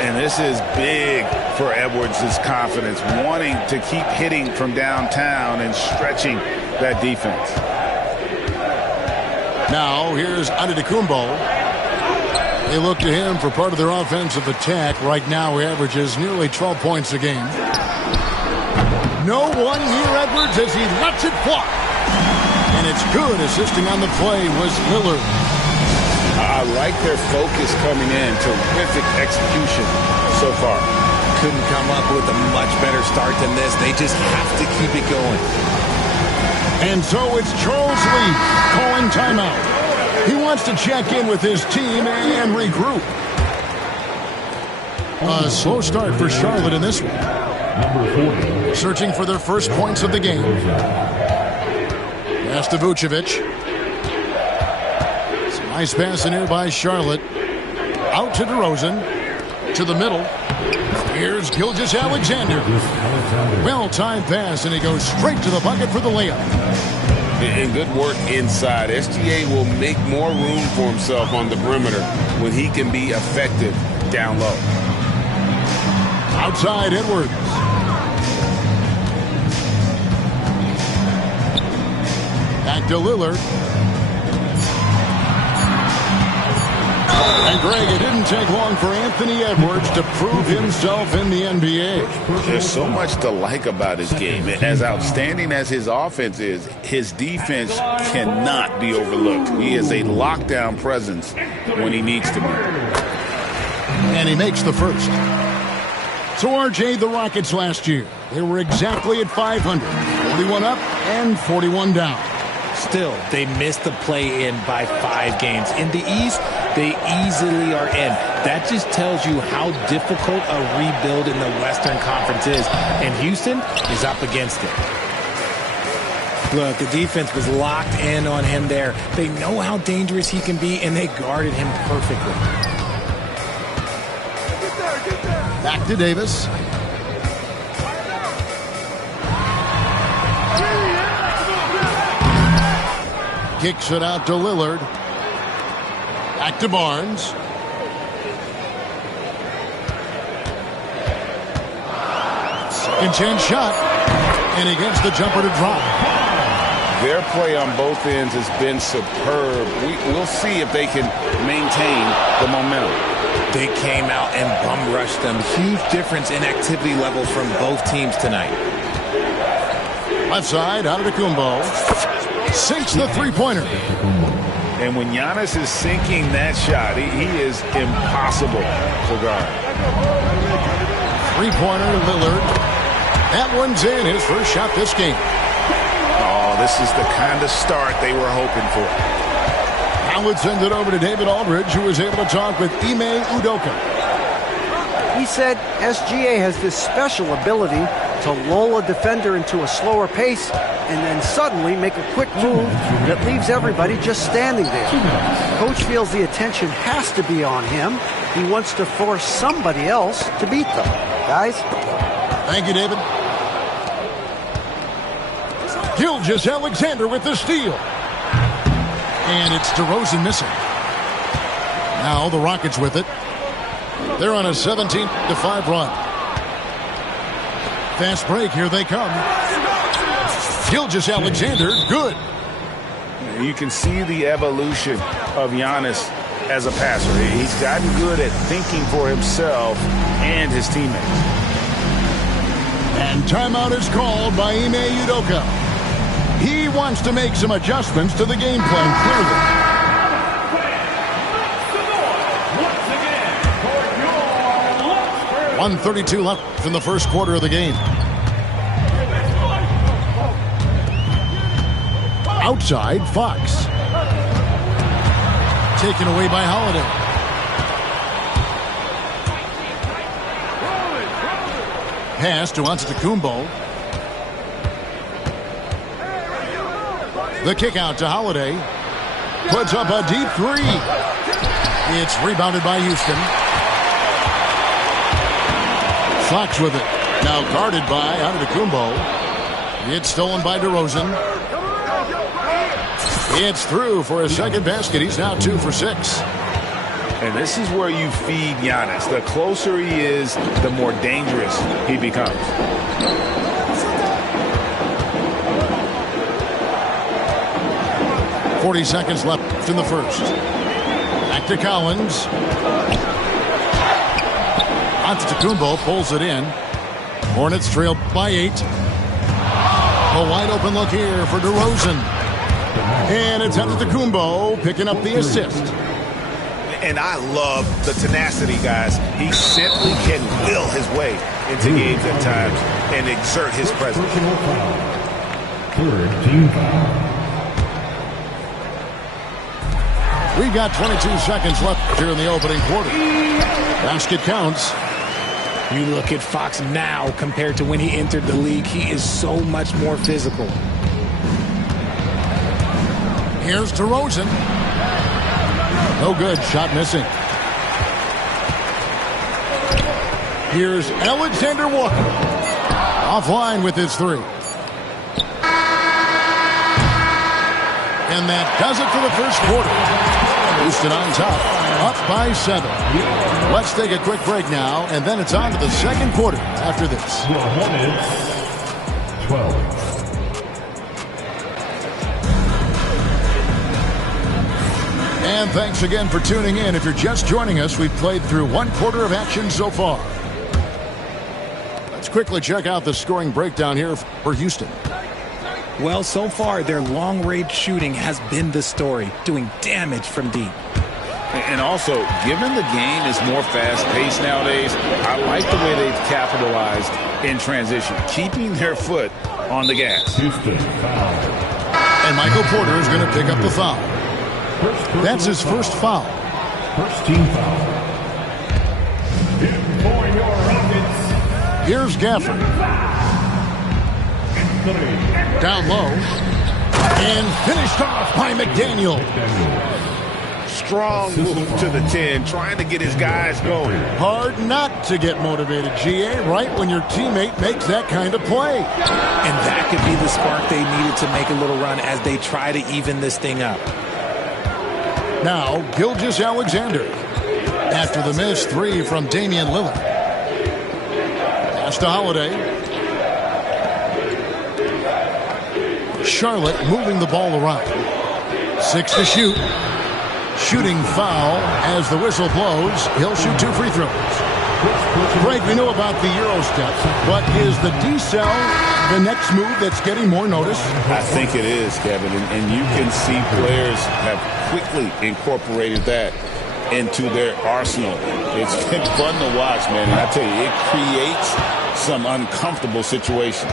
And this is big for Edwards' confidence, wanting to keep hitting from downtown and stretching that defense. Now here's Antetokounmpo. They look to him for part of their offensive attack. Right now he averages nearly 12 points a game. No one near Edwards as he lets it fly. And it's good. Assisting on the play was Lillard. I like their focus coming in. Terrific execution so far. Couldn't come up with a much better start than this. They just have to keep it going. And so it's Charles Lee calling timeout. He wants to check in with his team and regroup. A slow start for Charlotte in this one. Searching for their first points of the game. Pass to Vucevic. Some nice pass in here by Charlotte. Out to DeRozan. To the middle. Here's Gilgeous-Alexander. Well-timed pass, and he goes straight to the bucket for the layup. And good work inside. SGA will make more room for himself on the perimeter when he can be effective down low. Outside Edwards. Back to Lillard. And Greg, it didn't take long for Anthony Edwards to prove himself in the NBA. There's so much to like about his game. As outstanding as his offense is, his defense cannot be overlooked. He is a lockdown presence when he needs to be. And he makes the first. So, RJ, the Rockets last year, they were exactly at 500. 41 up and 41 down. Still, they missed the play-in by 5 games. In the East, they easily are in. That just tells you how difficult a rebuild in the Western Conference is. And Houston is up against it. Look, the defense was locked in on him there. They know how dangerous he can be, and they guarded him perfectly. Back to Davis. Kicks it out to Lillard. Back to Barnes. Second chance shot. And he gets the jumper to drop. Their play on both ends has been superb. We'll see if they can maintain the momentum. They came out and bum rushed them. Huge difference in activity level from both teams tonight. Left side, Antetokounmpo. Sinks the three-pointer. And when Giannis is sinking that shot, he is impossible to guard. Three-pointer, Lillard. That one's in, his first shot this game. Oh, this is the kind of start they were hoping for. Now let's send it over to David Aldridge, who was able to talk with Ime Udoka. He said SGA has this special ability to lull a defender into a slower pace and then suddenly make a quick move that leaves everybody just standing there. Coach feels the attention has to be on him. He wants to force somebody else to beat them. Guys? Thank you, David. Gilgeous-Alexander with the steal. And it's DeRozan missing. Now the Rockets with it. They're on a 17-5 run. Fast break, here they come. Gilgeous-Alexander, good. You can see the evolution of Giannis as a passer. He's gotten good at thinking for himself and his teammates. And timeout is called by Ime Udoka. He wants to make some adjustments to the game plan, clearly. 1:32 left in the first quarter of the game. Outside, Fox. Taken away by Holiday. Pass to Antetokounmpo. The kick out to Holiday. Puts up a deep three. It's rebounded by Houston. Fox with it. Now guarded by Antetokounmpo. It's stolen by DeRozan. It's through for a second basket. He's now 2 for 6. And this is where you feed Giannis. The closer he is, the more dangerous he becomes. .40 seconds left in the first. Back to Collins. Antetokounmpo pulls it in. Hornets trail by 8. A wide open look here for DeRozan. And it's Antetokounmpo picking up the assist. And I love the tenacity, guys. He simply can will his way into games at times and exert his presence. Third team foul. We've got 22 seconds left here in the opening quarter. Basket counts. You look at Fox now compared to when he entered the league. He is so much more physical. Here's DeRozan. No good. Shot missing. Here's Alexander Walker. Offline with his three. And that does it for the first quarter. Houston on top, up by 7. Let's take a quick break now, and then it's on to the second quarter after this. The Hornets, 12. And thanks again for tuning in. If you're just joining us, we've played through one quarter of action so far. Let's quickly check out the scoring breakdown here for Houston. Well, so far, their long-range shooting has been the story, doing damage from deep. And also, given the game is more fast-paced nowadays, I like the way they've capitalized in transition, keeping their foot on the gas. Houston foul. And Michael Porter is going to pick up the foul. That's his first foul. First team foul. For your Rockets. Here's Gafford. Down low. And finished off by McDaniel. Strong move to the 10, trying to get his guys going. Hard not to get motivated, GA, right when your teammate makes that kind of play. And that could be the spark they needed to make a little run as they try to even this thing up. Now, Gilgeous-Alexander. After the missed three from Damian Lillard. Pass to Holiday. Charlotte moving the ball around. 6 to shoot. Shooting foul as the whistle blows. He'll shoot 2 free throws. Greg, we know about the Euro step, but is the decel the next move that's getting more notice? I think it is, Kevin, and you can see players have quickly incorporated that into their arsenal. It's been fun to watch, man, and I tell you, it creates some uncomfortable situations.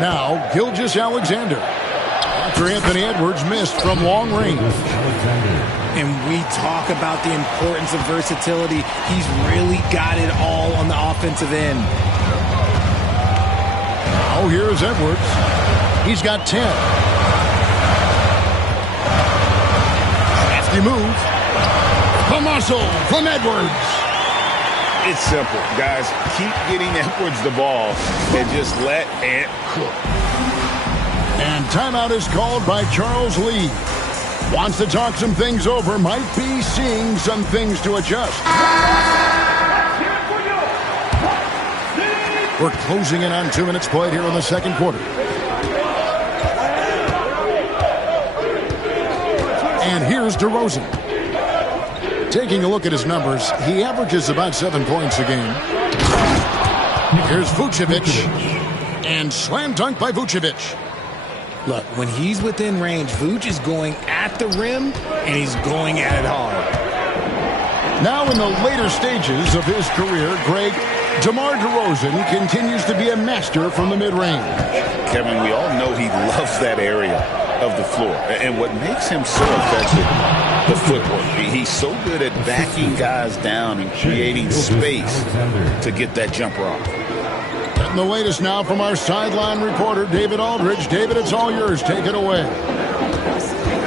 Now, Gilgeous-Alexander. After Anthony Edwards missed from long range. And we talk about the importance of versatility. He's really got it all on the offensive end. Now here's Edwards. He's got 10. Crafty move. The muscle from Edwards. It's simple, guys. Keep getting Edwards the ball and just let Ant cook. And timeout is called by Charles Lee. Wants to talk some things over, might be seeing some things to adjust. We're closing in on 2 minutes played here in the second quarter. Here's DeRozan. Taking a look at his numbers, he averages about 7 points a game. Here's Vucevic. And slam dunk by Vucevic. Look, when he's within range, Vuce is going at the rim, and he's going at it hard. Now in the later stages of his career, Greg, DeMar DeRozan continues to be a master from the mid-range. Kevin, we all know he loves that area of the floor. And what makes him so effective, the footwork. He's so good at backing guys down and creating space to get that jumper off. And the latest now from our sideline reporter, David Aldridge. David, it's all yours. Take it away.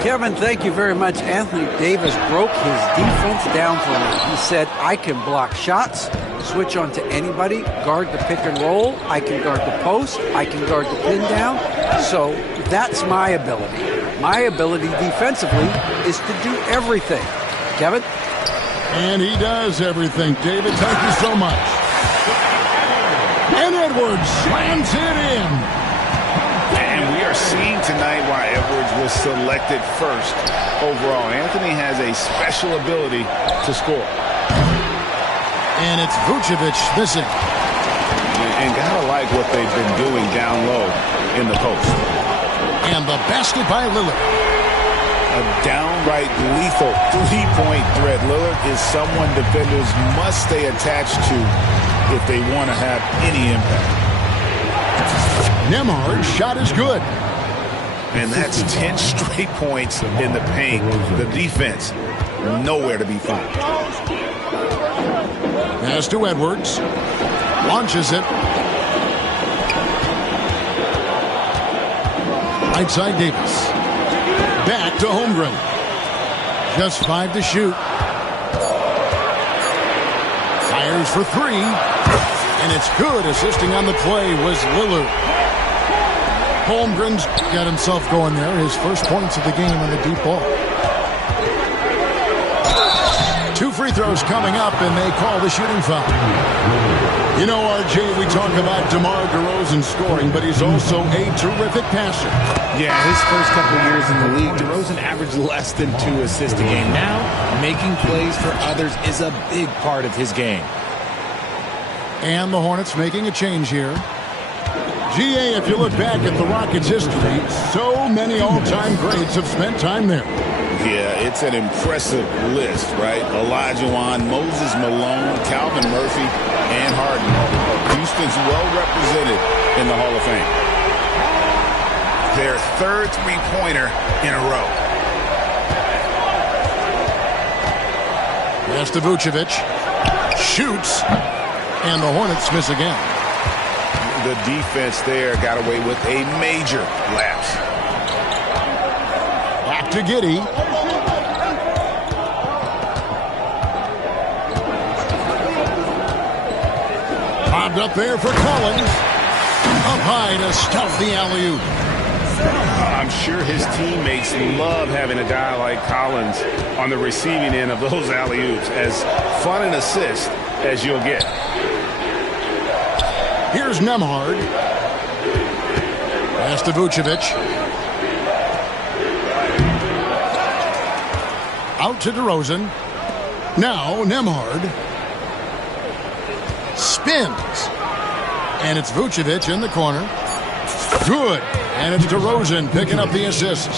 Kevin, thank you very much. Anthony Davis broke his defense down for me. He said, I can block shots, switch on to anybody, guard the pick and roll, I can guard the post, I can guard the pin down. So that's my ability. My ability defensively is to do everything. Kevin? And he does everything. David, thank you so much. And Edwards slams it in. And we are seeing tonight why Edwards was selected first overall. Anthony has a special ability to score. And it's Vucevic missing. And gotta like what they've been doing down low in the post. And the basket by Lillard. A downright lethal three-point threat. Lillard is someone defenders must stay attached to if they want to have any impact. Nembhard's shot is good. And that's 10 straight points in the paint. The defense, nowhere to be found. Pass to Edwards. Launches it. Right side Davis. Back to Holmgren. Just 5 to shoot. Fires for 3. And it's good. Assisting on the play was Lillard. Holmgren's got himself going there. His first points of the game on the deep ball. 2 free throws coming up, and they call the shooting foul. You know, RJ, we talk about DeMar DeRozan scoring, but he's also a terrific passer. Yeah, his first couple years in the league, DeRozan averaged less than 2 assists a game. Now, making plays for others is a big part of his game. And the Hornets making a change here. GA, if you look back at the Rockets' history, so many all-time greats have spent time there. Yeah, it's an impressive list, right? Olajuwon, Moses Malone, Calvin Murphy, and Harden. Houston's well represented in the Hall of Fame. Their third three-pointer in a row. Pass to Vucevic. Shoots. And the Hornets miss again. The defense there got away with a major lapse. Back to Giddey. Bobbed up there for Collins. Up high to stuff the alley-oop. I'm sure his teammates love having a guy like Collins on the receiving end of those alley-oops. As fun an assist as you'll get. Here's Nembhard. Pass to Vucevic. Out to DeRozan. Now Nembhard. Spins. And it's Vucevic in the corner. Good. And it's DeRozan picking up the assist.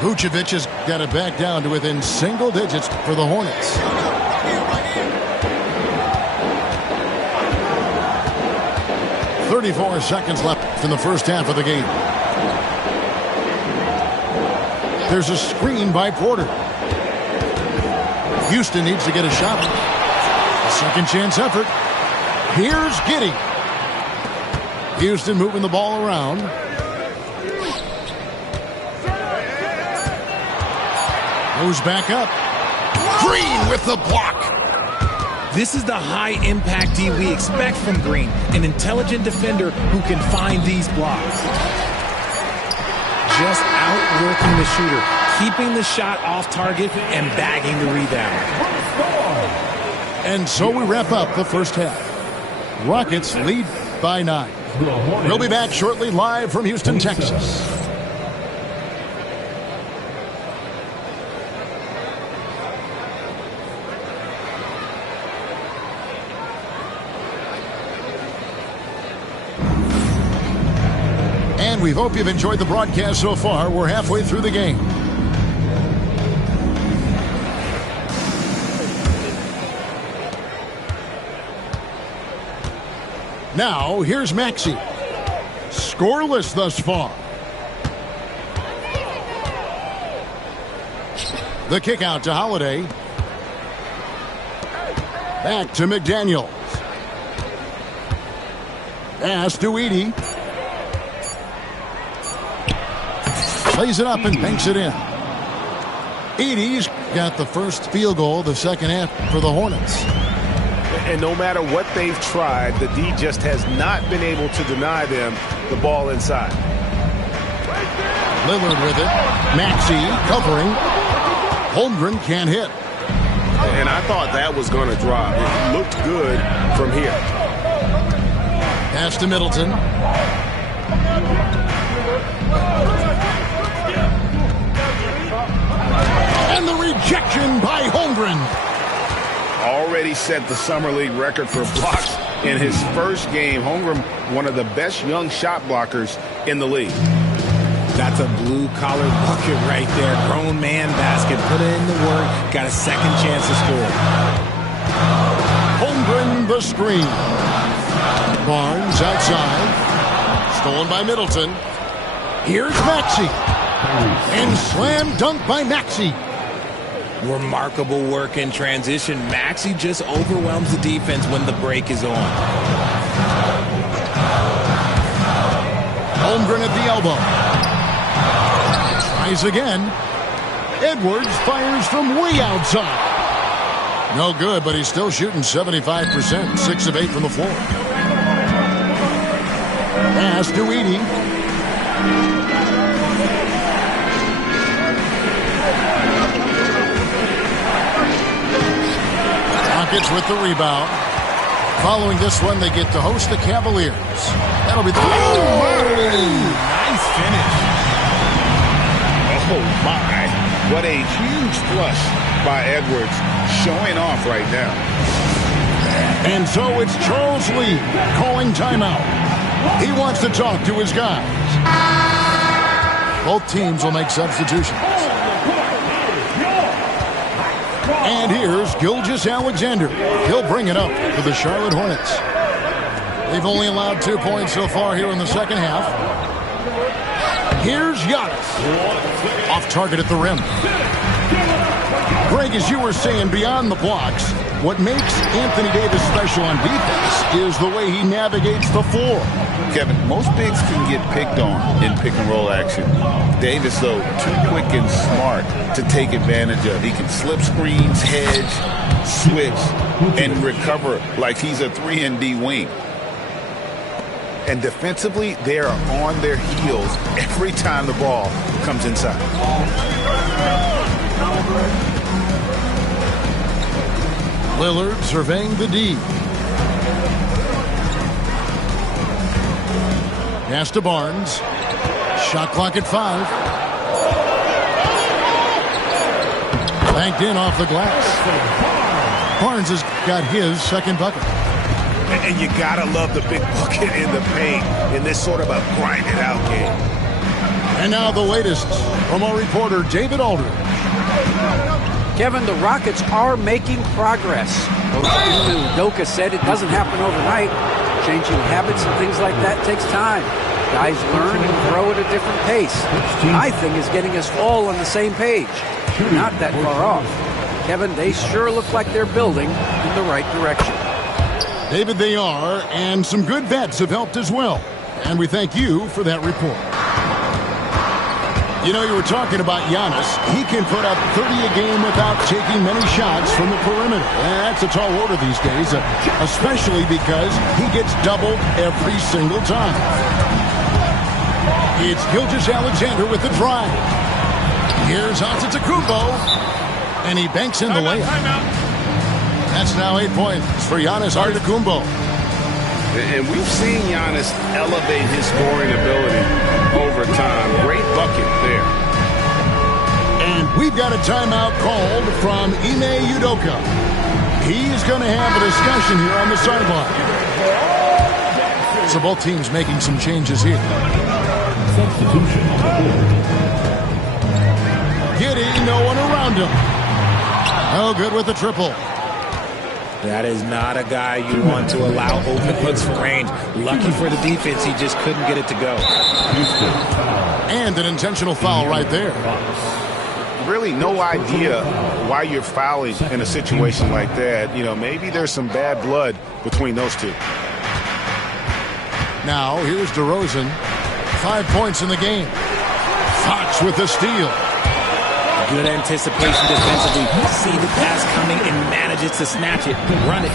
Vucevic has got it back down to within single digits for the Hornets. .34 seconds left in the first half of the game. There's a screen by Porter. Houston needs to get a shot. A second chance effort. Here's Giddey. Houston moving the ball around. Goes back up. Green with the block. This is the high-impact D we expect from Green, an intelligent defender who can find these blocks. Just outworking the shooter, keeping the shot off target, and bagging the rebound. And so we wrap up the first half. Rockets lead by 9. We'll be back shortly live from Houston, Texas. we hope you've enjoyed the broadcast so far. We're halfway through the game. Now, here's Maxey. Scoreless thus far. The kick out to Holiday. Back to McDaniels. Pass to Edey. Plays it up and banks it in. Edey's got the first field goal of the second half for the Hornets. And no matter what they've tried, the D just has not been able to deny them the ball inside. Lillard with it. Maxey covering. Holmgren can't hit. And I thought that was going to drop. It looked good from here. Pass to Middleton. And the rejection by Holmgren. Already set the Summer League record for blocks in his first game. Holmgren, one of the best young shot blockers in the league. That's a blue-collar bucket right there. Grown man basket. Put in the work. Got a second chance to score. Holmgren the screen. Barnes outside. Stolen by Middleton. Here's Maxey. And slam dunk by Maxey. Remarkable work in transition. Maxey just overwhelms the defense when the break is on. Holmgren at the elbow. Tries again. Edwards fires from way outside. No good, but he's still shooting 75%. 6 of 8 from the floor. Pass to Edey. Rockets with the rebound. Following this one, they get to host the Cavaliers. That'll be the... Nice finish. Oh, my. What a huge flush by Edwards, showing off right now. And so it's Charles Lee calling timeout. He wants to talk to his guys. Both teams will make substitutions. And here's Gilgeous-Alexander. He'll bring it up for the Charlotte Hornets. They've only allowed 2 points so far here in the second half. Here's Giannis. Off target at the rim. Greg, as you were saying, beyond the blocks, what makes Anthony Davis special on defense is the way he navigates the floor. Kevin, most bigs can get picked on in pick-and-roll action. Davis, though, too quick and smart to take advantage of. He can slip screens, hedge, switch, and recover like he's a 3-and-D wing. And defensively, they are on their heels every time the ball comes inside. Lillard surveying the D. Pass to Barnes. Shot clock at 5. Banked in off the glass. Barnes has got his second bucket. And you gotta love the big bucket in the paint in this sort of a grind-it-out game. And now the latest from our reporter, David Aldridge. Kevin, the Rockets are making progress. Coach Udoka said it doesn't happen overnight. Changing habits and things like that takes time. Guys learn and grow at a different pace. My thing is getting us all on the same page. Not that far off. Kevin, they sure look like they're building in the right direction. David, they are, and some good vets have helped as well. And we thank you for that report. You know, you were talking about Giannis. He can put up 30 a game without taking many shots from the perimeter. And that's a tall order these days, especially because he gets doubled every single time. It's Gilgeous-Alexander with the drive. Here's Antetokounmpo, and he banks in the layup. That's now 8 points for Giannis Antetokounmpo. And we've seen Giannis elevate his scoring ability over time. Great bucket there. And we've got a timeout called from Ime Udoka. He's going to have a discussion here on the sideline. So both teams making some changes here. Substitution on the board. Giddey, no one around him. Oh, good with the triple. That is not a guy you want to allow open looks for range. Lucky for the defense, he just couldn't get it to go. And an intentional foul right there. Really no idea why you're fouling in a situation like that. You know, maybe there's some bad blood between those two. Now, here's DeRozan. 5 points in the game. Fox with the steal. Good anticipation defensively. See the pass coming and manages to snatch it. Run it.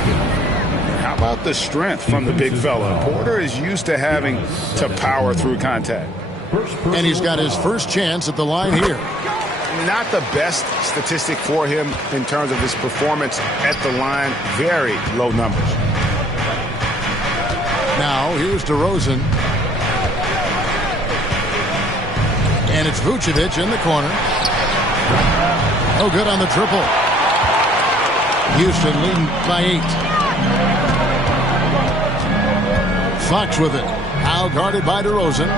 How about the strength from the big fella? Porter is used to having to power through contact. And he's got his first chance at the line here. Not the best statistic for him in terms of his performance at the line. Very low numbers. Now, here's DeRozan. And it's Vucevic in the corner. Oh, good on the triple. Houston leading by 8. Fox with it. Now guarded by DeRozan.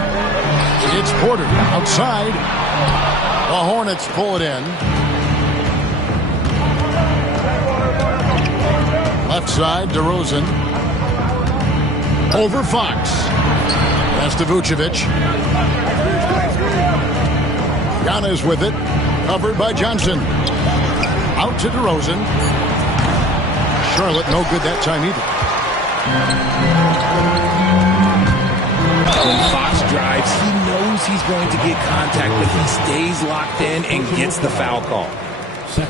It's Porter outside. The Hornets pull it in. Left side, DeRozan. Over Fox. That's to Vucevic. Giannis with it. Covered by Johnson. Out to DeRozan. Charlotte no good that time either. When Fox drives, he knows he's going to get contact, but he stays locked in and gets the foul call.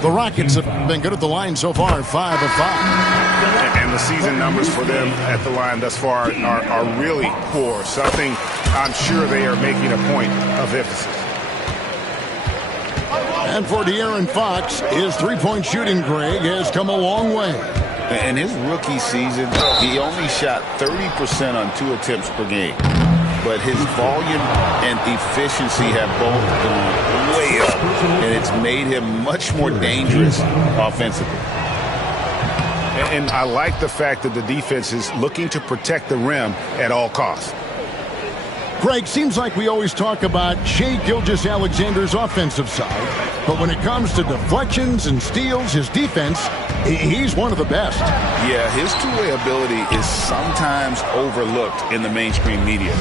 The Rockets have been good at the line so far, 5 of 5. And the season numbers for them at the line thus far are really poor. Something I'm sure they are making a point of emphasis. And for De'Aaron Fox, his three-point shooting, Greg, has come a long way. In his rookie season, he only shot 30% on 2 attempts per game. But his volume and efficiency have both gone way up, and it's made him much more dangerous offensively. And I like the fact that the defense is looking to protect the rim at all costs. Greg, seems like we always talk about Shai Gilgeous-Alexander's offensive side, but when it comes to deflections and steals, his defense, he's one of the best. Yeah, his two-way ability is sometimes overlooked in the mainstream media.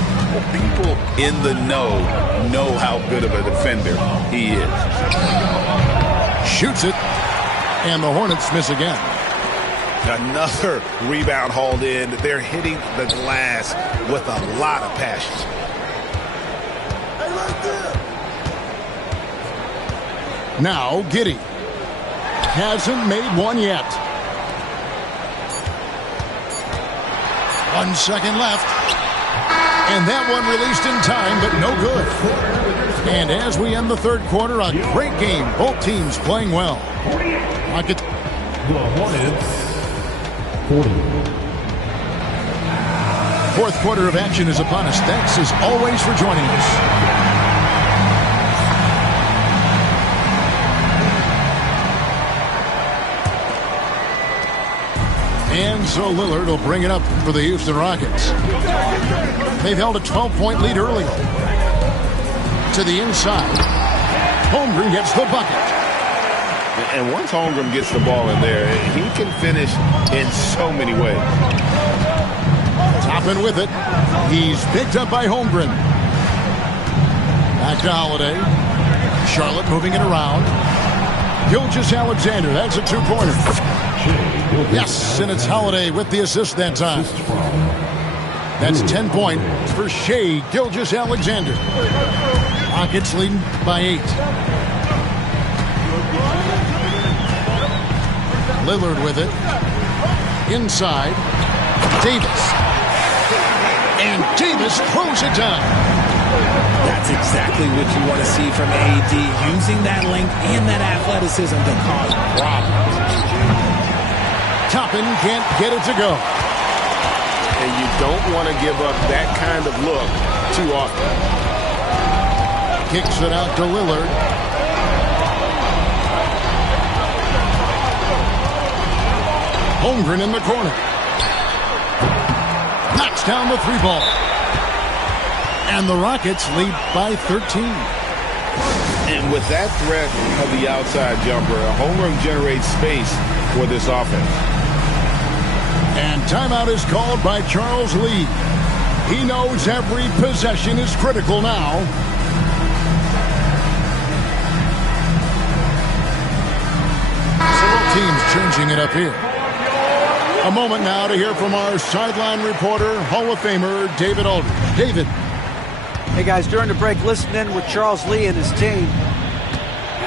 People in the know how good of a defender he is. Shoots it, and the Hornets miss again. Another rebound hauled in. They're hitting the glass with a lot of passion. Now, Giddey. Hasn't made one yet. 1 second left. And that one released in time, but no good. And as we end the third quarter, a great game. Both teams playing well. The Hornets, 40. Fourth quarter of action is upon us. Thanks as always for joining us. And so Lillard will bring it up for the Houston Rockets. They've held a 12-point lead early. To the inside. Holmgren gets the bucket. And once Holmgren gets the ball in there, he can finish in so many ways. Toppin with it. He's picked up by Holmgren. Back to Holiday. Charlotte moving it around. Gilgeous-Alexander. That's a two-pointer. Yes, and it's Holiday with the assist that time. That's 10 points for Shai Gilgeous-Alexander. Rockets leading by 8. Lillard with it. Inside. Davis. And Davis throws it down. That's exactly what you want to see from AD, using that length and that athleticism to cause problems. Toppin can't get it to go. And you don't want to give up that kind of look too often. Kicks it out to Lillard. Holmgren in the corner. Knocks down the three ball. And the Rockets lead by 13. And with that threat of the outside jumper, a homeroom generates space for this offense. And timeout is called by Charles Lee. He knows every possession is critical now. Several teams changing it up here. A moment now to hear from our sideline reporter, Hall of Famer David Aldridge. David. Hey guys, during the break, listen in with Charles Lee and his team.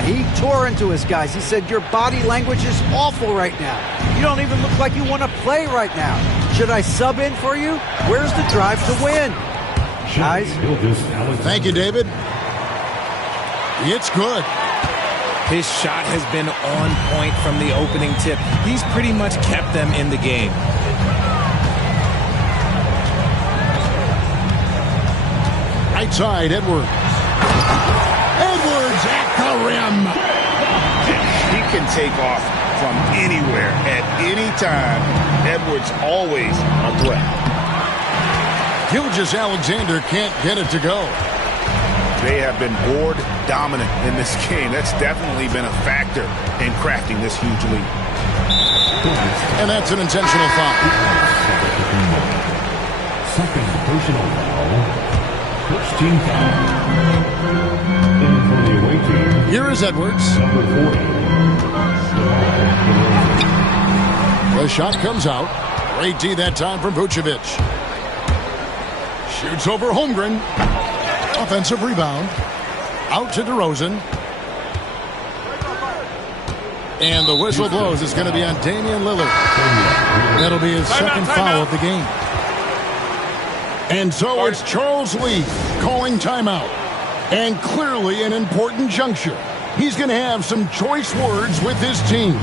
He tore into his guys. He said, your body language is awful right now. You don't even look like you want to play right now. Should I sub in for you? Where's the drive to win? Guys? Thank you, David. It's good. His shot has been on point from the opening tip. He's pretty much kept them in the game. Right side, Edwards. Edwards at the rim. He can take off from anywhere at any time. Edwards always a threat. Gilgeous-Alexander can't get it to go. They have been board dominant in this game. That's definitely been a factor in crafting this huge lead. And that's an intentional foul. Second personal foul. First team foul. And for the away team. Here is Edwards. Number 40. The shot comes out. Great D that time from Vucevic. Shoots over Holmgren. Offensive rebound. Out to DeRozan. And the whistle blows. It's going to be on Damian Lillard. That'll be his second foul of the game. And so it's Charles Lee calling timeout. And clearly an important juncture. He's going to have some choice words with his team.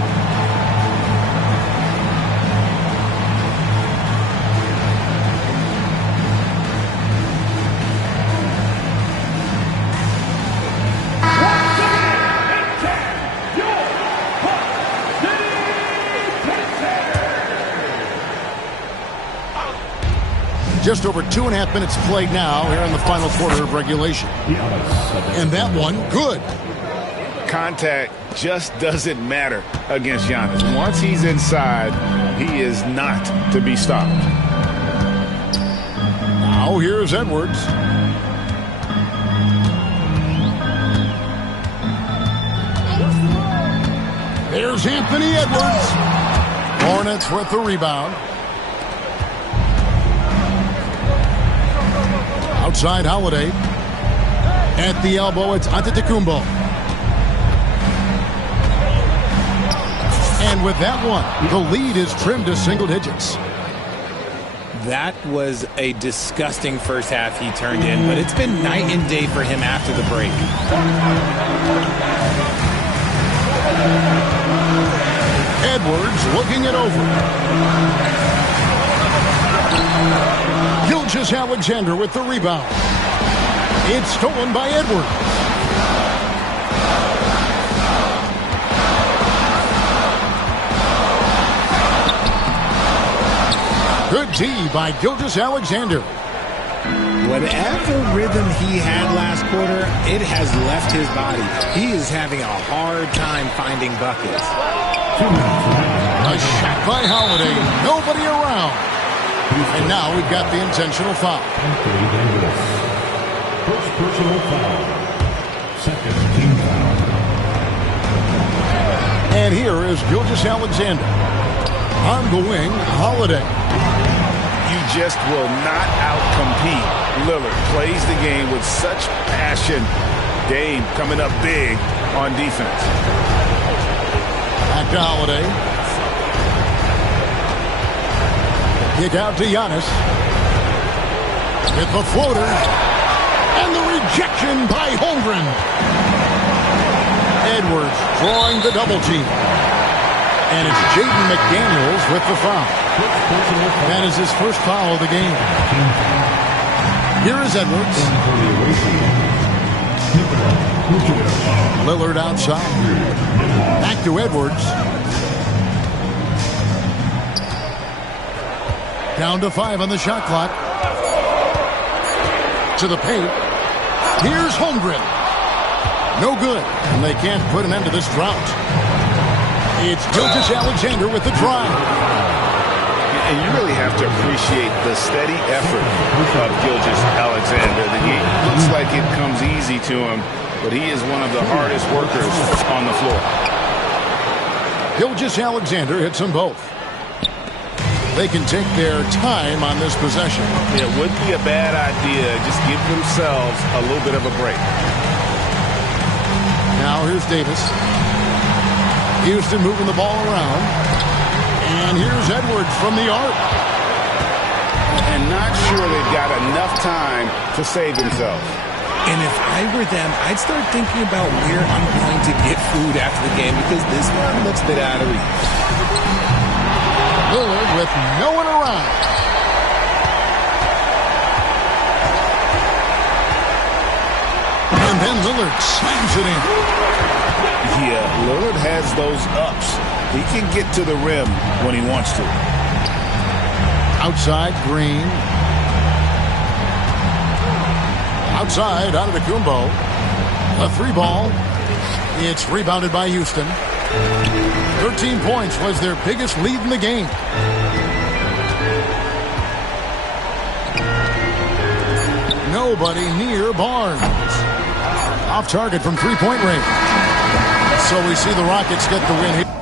Just over 2.5 minutes played now here in the final quarter of regulation. And that one, good. Contact just doesn't matter against Giannis. Once he's inside, he is not to be stopped. Now here's Edwards. There's Anthony Edwards. Hornets with the rebound. Outside Holiday. At the elbow, it's Antetokounmpo. And with that one, the lead is trimmed to single digits. That was a disgusting first half he turned in, but it's been night and day for him after the break. Edwards looking it over. Gilgeous-Alexander with the rebound. It's stolen by Edwards. Good D by Gilgeous-Alexander. Whatever rhythm he had last quarter, it has left his body. He is having a hard time finding buckets. A shot by Holiday. Nobody around. And now we've got the intentional foul. First personal foul. Second team foul. And here is Gilgeous-Alexander. On the wing, Holiday. You just will not outcompete. Lillard plays the game with such passion. Dame coming up big on defense. Back to Holiday. Kick out to Giannis. With the floater. And the rejection by Holmgren. Edwards drawing the double team. And it's Jaden McDaniels with the foul. That is his first foul of the game. Here is Edwards. Lillard outside. Back to Edwards. Down to 5 on the shot clock. to the paint. Here's Holmgren. No good, and they can't put an end to this drought. It's Gilgeous-Alexander with the drive. And you really have to appreciate the steady effort of Gilgeous-Alexander. It looks like it comes easy to him, but he is one of the hardest workers on the floor. Gilgeous-Alexander hits them both. They can take their time on this possession. It wouldn't be a bad idea. Just give themselves a little bit of a break. Now here's Davis. Houston moving the ball around. And here's Edwards from the arc. And not sure they've got enough time to save themselves. And if I were them, I'd start thinking about where I'm going to get food after the game because this one looks a bit out of reach. Lillard with no one around. And then Lillard slams it in. Yeah, Lillard has those ups. He can get to the rim when he wants to. Outside, Green. Outside, Antetokounmpo. A three ball. It's rebounded by Houston. 13 points was their biggest lead in the game. Nobody near Barnes. Off target from three-point range. So we see the Rockets get the win here.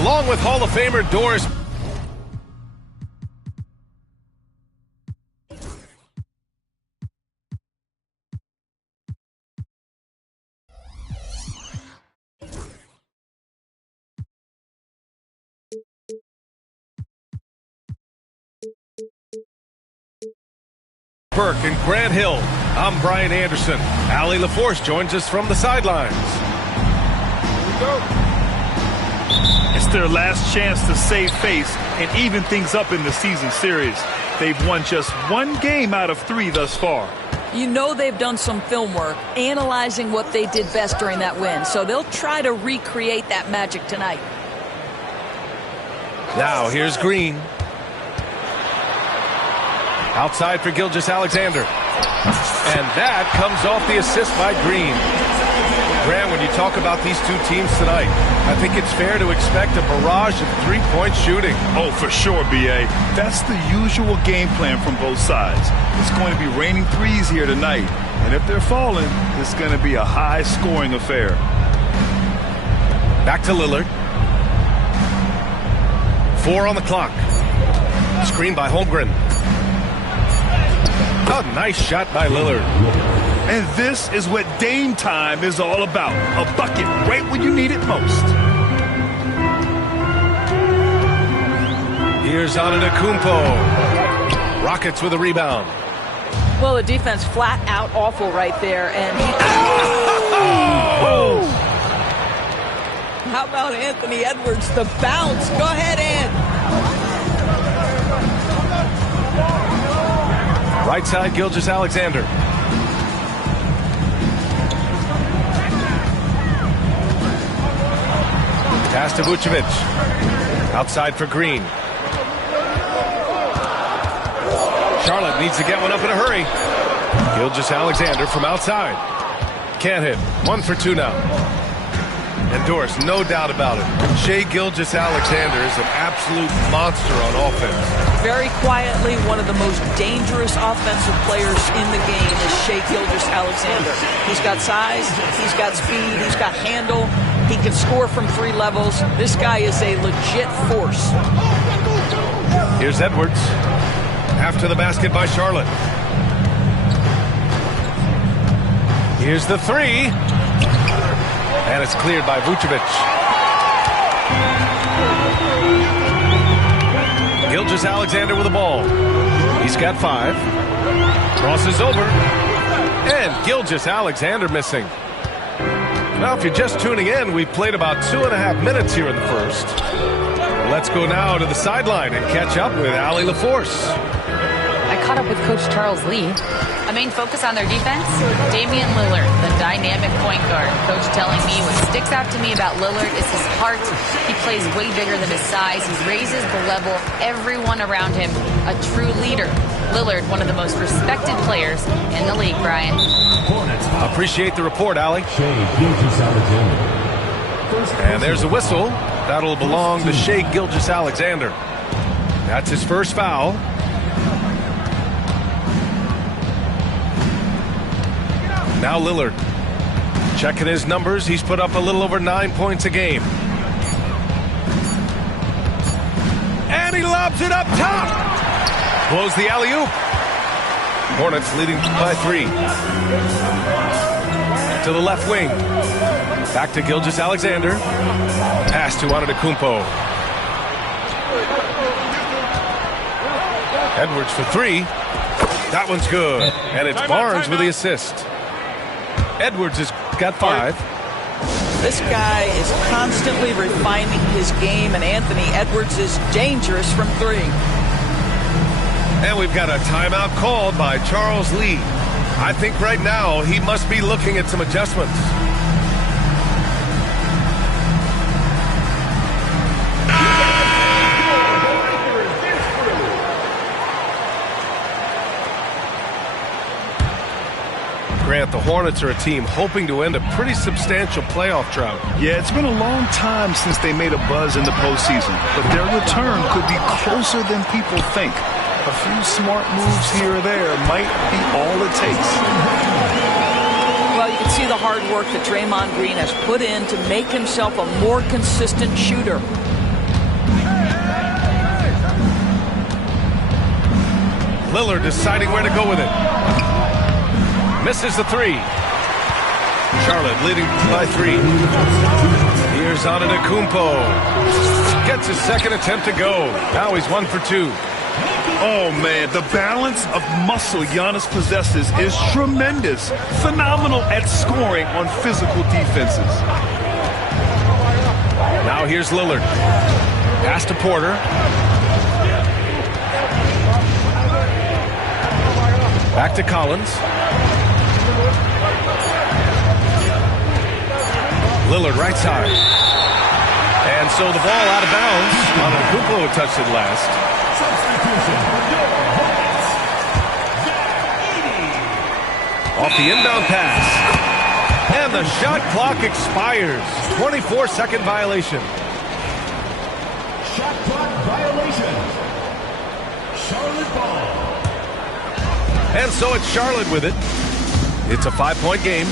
Along with Hall of Famer Doris Burke and Grant Hill, I'm Brian Anderson. Allie LaForce joins us from the sidelines. Here we go. It's their last chance to save face and even things up in the season series. They've won just one game out of 3 thus far. You know they've done some film work, analyzing what they did best during that win, so they'll try to recreate that magic tonight. Now here's Green. Outside for Gilgeous-Alexander. And that comes off the assist by Green. Grant, when you talk about these two teams tonight, I think it's fair to expect a barrage of three-point shooting. Oh, for sure, B.A. That's the usual game plan from both sides. It's going to be raining threes here tonight. And if they're falling, it's going to be a high-scoring affair. Back to Lillard. 4 on the clock. Screen by Holmgren. A nice shot by Lillard. And this is what Dame time is all about. A bucket right when you need it most. Here's Antetokounmpo. Rockets with a rebound. Well, the defense flat out awful right there. And he... How about Anthony Edwards? The bounce. Go ahead, Ant. Right side, Gilgeous-Alexander. Pass to Vucevic. Outside for Green. Charlotte needs to get one up in a hurry. Gilgeous-Alexander from outside. Can't hit. 1 for 2 now. And Doris, no doubt about it, Shai Gilgeous-Alexander is an absolute monster on offense. Very quietly, one of the most dangerous offensive players in the game is Shai Gilgeous-Alexander. He's got size, he's got speed, he's got handle. He can score from 3 levels. This guy is a legit force. Here's Edwards. After the basket by Charlotte. Here's the 3. And it's cleared by Vucevic. Gilgeous-Alexander with the ball. He's got 5. Crosses over. And Gilgeous-Alexander missing. Now, if you're just tuning in, we've played about 2.5 minutes here in the first. Let's go now to the sideline and catch up with Allie LaForce. I caught up with Coach Charles Lee. A main focus on their defense, Damian Lillard, the dynamic point guard. Coach telling me what sticks out to me about Lillard is his heart. He plays way bigger than his size. He raises the level of everyone around him. A true leader. Lillard, one of the most respected players in the league, Brian. Appreciate the report, Allie. And there's a whistle. That'll belong to Shai Gilgeous-Alexander. That's his first foul. Now Lillard. Checking his numbers. He's put up a little over 9 points a game. And he lobs it up top. Blows the alley-oop. Hornets leading by 3. To the left wing. Back to Gilgeous-Alexander. Pass to Antetokounmpo. Edwards for 3. That one's good. And it's Barnes with the assist. Edwards has got 5. This guy is constantly refining his game, and Anthony Edwards is dangerous from 3. And we've got a timeout called by Charles Lee. I think right now he must be looking at some adjustments. Grant, the Hornets are a team hoping to end a pretty substantial playoff drought. Yeah, it's been a long time since they made a buzz in the postseason, but their return could be closer than people think. A few smart moves here or there might be all it takes. Well, you can see the hard work that Draymond Green has put in to make himself a more consistent shooter. Lillard deciding where to go with it. Misses the 3. Charlotte leading by 3. Here's Antetokounmpo. Gets his second attempt to go. Now he's 1 for 2. Oh, man, the balance of muscle Giannis possesses is tremendous. Phenomenal at scoring on physical defenses. Now here's Lillard. Pass to Porter. Back to Collins. Lillard right side. And so the ball out of bounds. Antetokounmpo touched it last. Off the inbound pass. And the shot clock expires. 24-second violation. Shot clock violation. Charlotte ball. And so it's Charlotte with it. It's a 5-point game.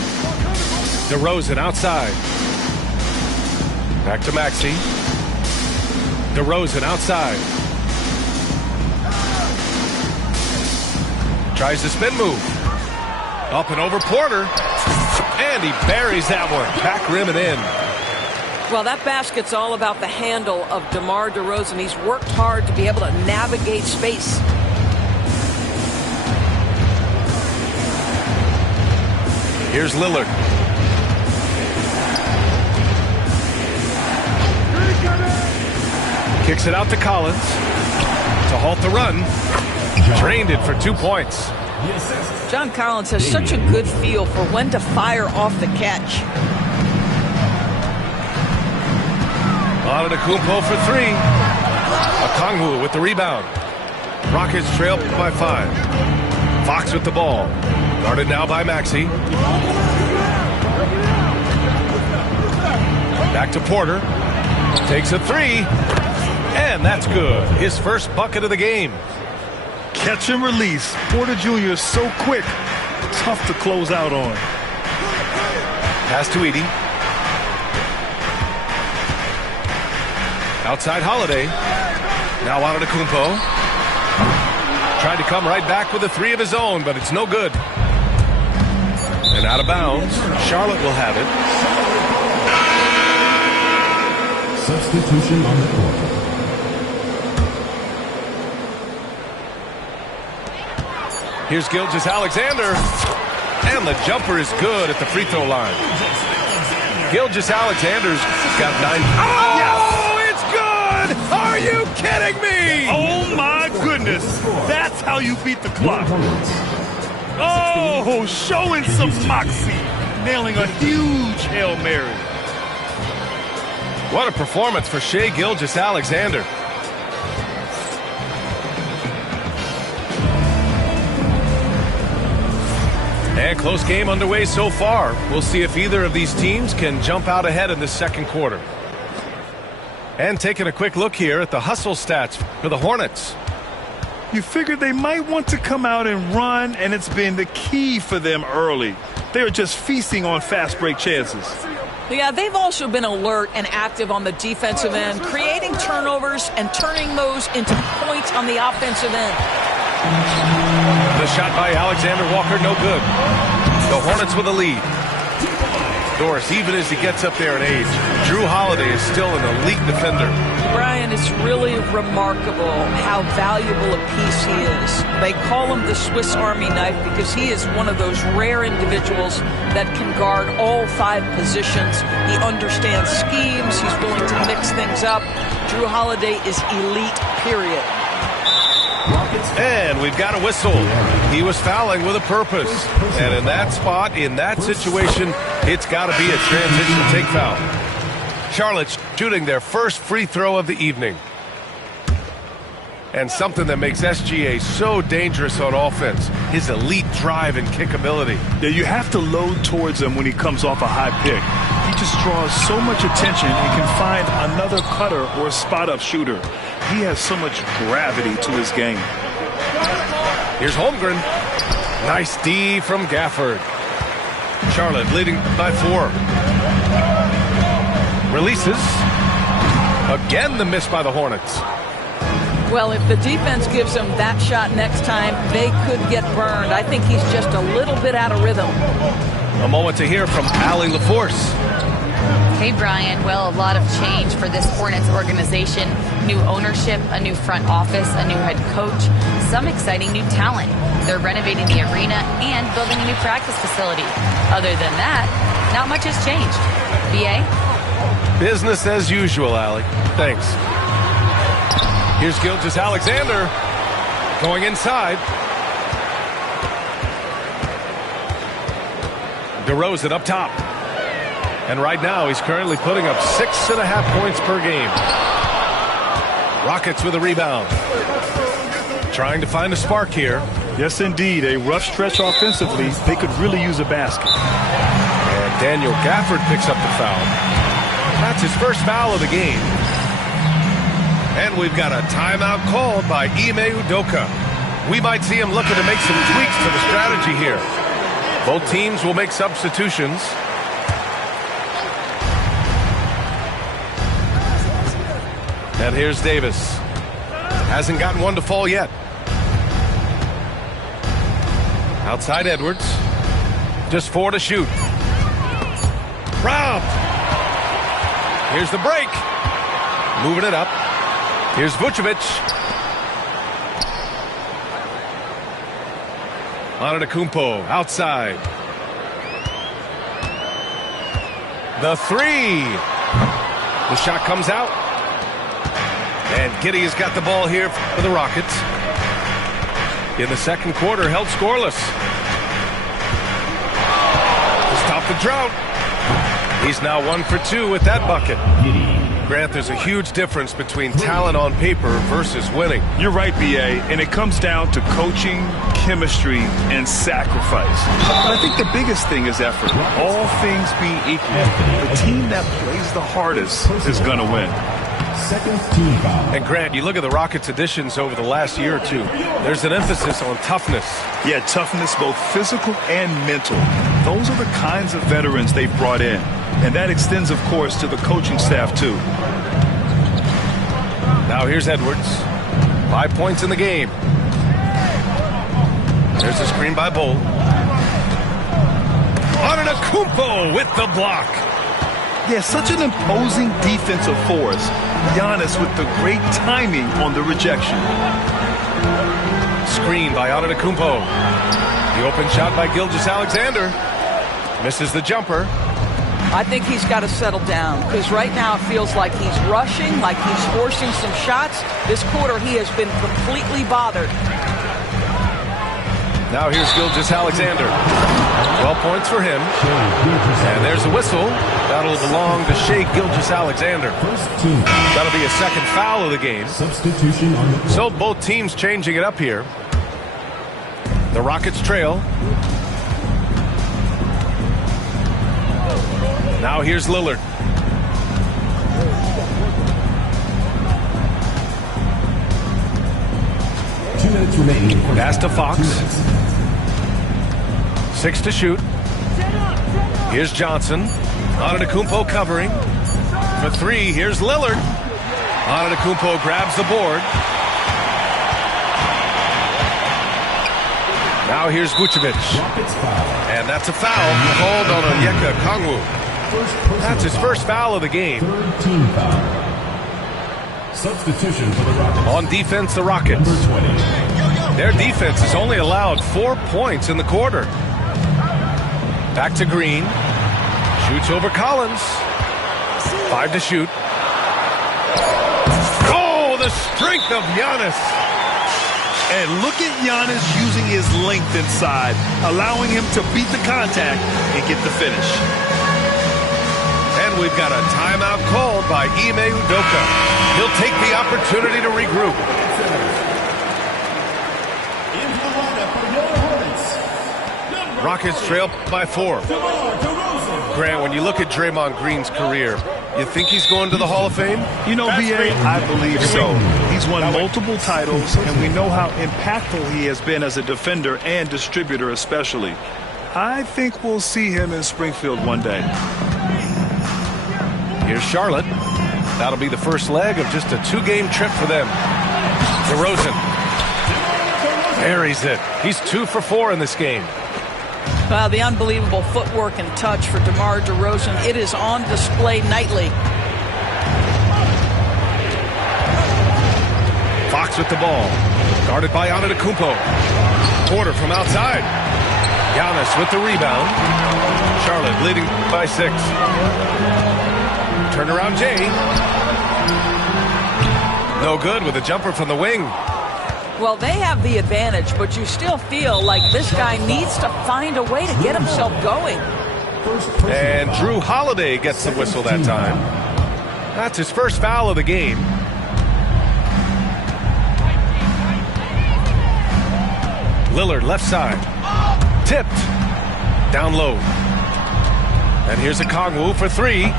DeRozan outside. Back to Maxey. DeRozan outside. Tries the spin move. Up and over Porter. And he buries that one. Back rim and in. Well, that basket's all about the handle of DeMar DeRozan. He's worked hard to be able to navigate space. Here's Lillard. Kicks it out to Collins to halt the run. Drained it for 2 points. John Collins has such a good feel for when to fire off the catch. Antetokounmpo for 3. Okongwu with the rebound. Rockets trail by 5. Fox with the ball. Guarded now by Maxey. Back to Porter. Takes a 3. And that's good. His first bucket of the game. Catch and release. Porter Jr. is so quick. Tough to close out on. Pass to Edey. Outside Holiday. Now Antetokounmpo. Tried to come right back with a 3 of his own, but it's no good. And out of bounds. Charlotte will have it. Substitution on the court. Here's Gilgeous-Alexander. And the jumper is good at the free throw line. Gilgeous-Alexander's got 9. Oh, it's good! Are you kidding me? Oh, my goodness. That's how you beat the clock. Oh, showing some moxie. Nailing a huge Hail Mary. What a performance for Shai Gilgeous-Alexander. And close game underway so far. We'll see if either of these teams can jump out ahead in the second quarter. And taking a quick look here at the hustle stats for the Hornets. You figured they might want to come out and run, and it's been the key for them early. They are just feasting on fast break chances. Yeah, they've also been alert and active on the defensive end, creating turnovers and turning those into points on the offensive end. The shot by Alexander Walker, no good. The Hornets with a lead. Doris, even as he gets up there in age, Drew Holiday is still an elite defender. Brian, it's really remarkable how valuable a piece he is. They call him the Swiss Army knife because he is one of those rare individuals that can guard all 5 positions. He understands schemes. He's willing to mix things up. Drew Holiday is elite, period. And we've got a whistle. He was fouling with a purpose. And in that spot, in that situation, it's got to be a transition take foul. Charlotte's shooting their first free throw of the evening. And something that makes SGA so dangerous on offense, his elite drive and kick ability. Yeah, you have to load towards him when he comes off a high pick. He just draws so much attention and can find another cutter or a spot-up shooter. He has so much gravity to his game. Here's Holmgren. Nice D from Gafford. Charlotte leading by 4. Releases. Again the miss by the Hornets. Well, if the defense gives him that shot next time, they could get burned. I think he's just a little bit out of rhythm. A moment to hear from Allie LaForce. Hey, Brian. Well, a lot of change for this Hornets organization. New ownership, a new front office, a new head coach, some exciting new talent. They're renovating the arena and building a new practice facility. Other than that, not much has changed. BA? Business as usual, Allie. Thanks. Here's Gilgeous-Alexander going inside. DeRozan up top. And right now he's currently putting up 6.5 points per game. Rockets with a rebound. Trying to find a spark here. Yes, indeed. A rough stretch offensively. They could really use a basket. And Daniel Gafford picks up the foul. That's his first foul of the game. And we've got a timeout called by Ime Udoka. We might see him looking to make some tweaks to the strategy here. Both teams will make substitutions. And here's Davis. Hasn't gotten one to fall yet. Outside Edwards. Just 4 to shoot. Robbed. Here's the break. Moving it up. Here's Vucevic. Antetokounmpo outside. The three. The shot comes out. And Giddey has got the ball here for the Rockets. In the second quarter, held scoreless. To stop the drought. He's now 1 for 2 with that bucket. Grant, there's a huge difference between talent on paper versus winning. You're right, B.A., and it comes down to coaching, chemistry, and sacrifice. But I think the biggest thing is effort. All things being equal, the team that plays the hardest is going to win. And Grant, you look at the Rockets' additions over the last year or two. There's an emphasis on toughness. Yeah, toughness, both physical and mental. Those are the kinds of veterans they've brought in. And that extends, of course, to the coaching staff, too. Now here's Edwards. 5 points in the game. There's a screen by Bol. Antetokounmpo with the block. Yeah, such an imposing defensive force. Giannis with the great timing on the rejection. Screen by Antetokounmpo. The open shot by Gilgeous-Alexander. Misses the jumper. I think he's got to settle down because right now it feels like he's rushing, like he's forcing some shots. This quarter he has been completely bothered. Now here's Gilgeous-Alexander. 12 points for him. And there's a whistle. That'll belong to Shai Gilgeous-Alexander. That'll be a second foul of the game. Substitution on the So both teams changing it up here. The Rockets trail. Now here's Lillard. remaining. Pass to Fox. 6 to shoot. Here's Johnson. Antetokounmpo covering. For 3, here's Lillard. Antetokounmpo grabs the board. Now here's Vucevic. And that's a foul called on Onyeka Okongwu. That's his first foul of the game. Third team foul. Substitution for the Rockets. On defense, the Rockets. Number 20. Their defense has only allowed 4 points in the quarter. Back to Green. Shoots over Collins. 5 to shoot. Oh, the strength of Giannis. And look at Giannis using his length inside, allowing him to beat the contact and get the finish. And we've got a timeout called by Ime Udoka. He'll take the opportunity to regroup. Rockets trail by 4. Grant, when you look at Draymond Green's career, you think he's going to the Hall of Fame? You know, B.A., I believe so. He's won multiple titles, and we know how impactful he has been as a defender and distributor especially. I think we'll see him in Springfield one day. Here's Charlotte. That'll be the first leg of just a 2-game trip for them. DeRozan. Buries it. He's 2 for 4 in this game. Wow, the unbelievable footwork and touch for DeMar DeRozan. It is on display nightly. Fox with the ball. Guarded by Antetokounmpo. Porter from outside. Giannis with the rebound. Charlotte leading by 6. Turnaround Jay. No good with a jumper from the wing. Well, they have the advantage, but you still feel like this guy needs to find a way to get himself going. And Drew Holiday gets the whistle that time. That's his first foul of the game. Lillard left side. Tipped. Down low. And here's Okongwu for 3.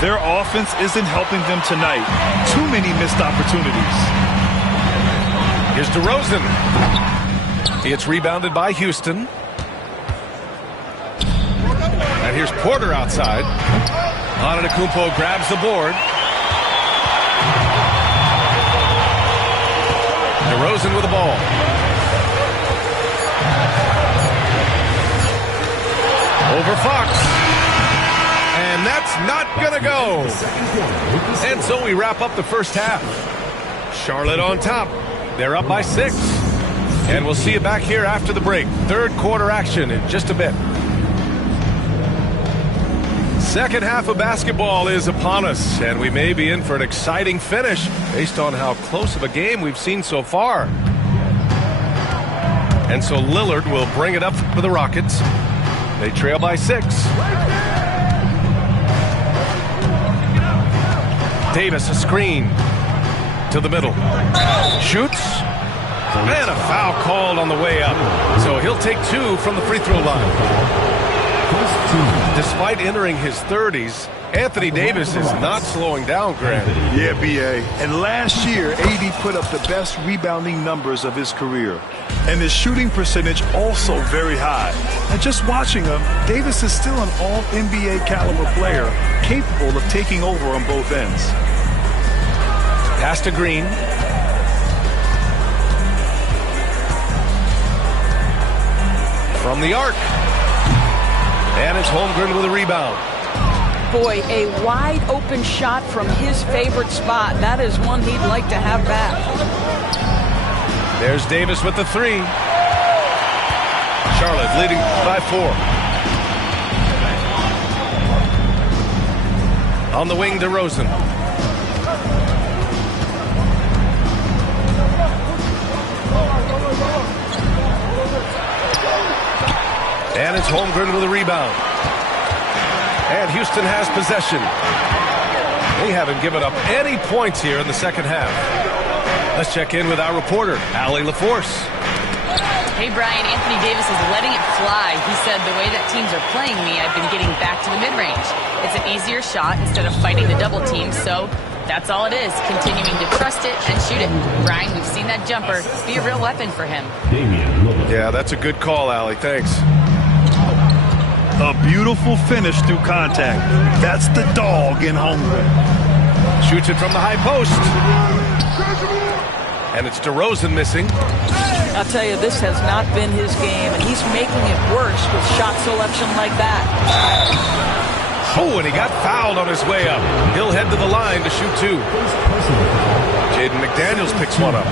Their offense isn't helping them tonight. Too many missed opportunities. Here's DeRozan. It's rebounded by Houston. And here's Porter outside. Antetokounmpo grabs the board. DeRozan with the ball. Over Fox. And that's it's not going to go. And so we wrap up the first half. Charlotte on top. They're up by 6. And we'll see you back here after the break. Third quarter action in just a bit. Second half of basketball is upon us, and we may be in for an exciting finish based on how close of a game we've seen so far. And so Lillard will bring it up for the Rockets. They trail by 6. Davis, a screen to the middle. Shoots. And a foul called on the way up. So he'll take 2 from the free throw line. Despite entering his 30s, Anthony Davis is not slowing down, Grant. Yeah, B.A. And last year, AD put up the best rebounding numbers of his career. And his shooting percentage also very high. And just watching him, Davis is still an all-NBA caliber player, capable of taking over on both ends. Pass to Green. From the arc. And it's Holmgren with a rebound. Boy, a wide open shot from his favorite spot. That is one he'd like to have back. There's Davis with the 3. Charlotte leading by 4. On the wing, DeRozan. And it's Holmgren with a rebound. And Houston has possession. They haven't given up any points here in the second half. Let's check in with our reporter, Allie LaForce. Hey, Brian, Anthony Davis is letting it fly. He said, the way that teams are playing me, I've been getting back to the mid-range. It's an easier shot instead of fighting the double team, so that's all it is, continuing to trust it and shoot it. Brian, we've seen that jumper be a real weapon for him. Yeah, that's a good call, Allie. Thanks. A beautiful finish through contact. That's the dog in Holmgren. Shoots it from the high post. And it's DeRozan missing. I'll tell you, this has not been his game, and he's making it worse with shot selection like that. Oh, and he got fouled on his way up. He'll head to the line to shoot 2. Jaden McDaniels picks one up.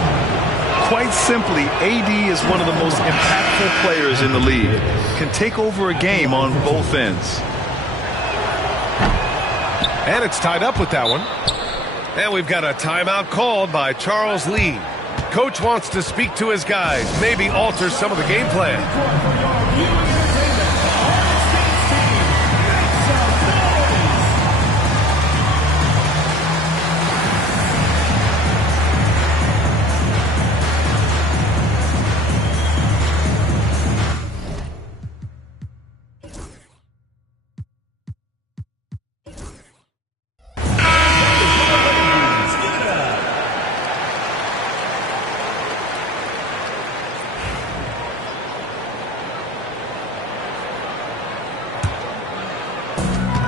Quite simply, AD is one of the most impactful players in the league. Can take over a game on both ends. And it's tied up with that one. And we've got a timeout called by Charles Lee. Coach wants to speak to his guys, maybe alter some of the game plan.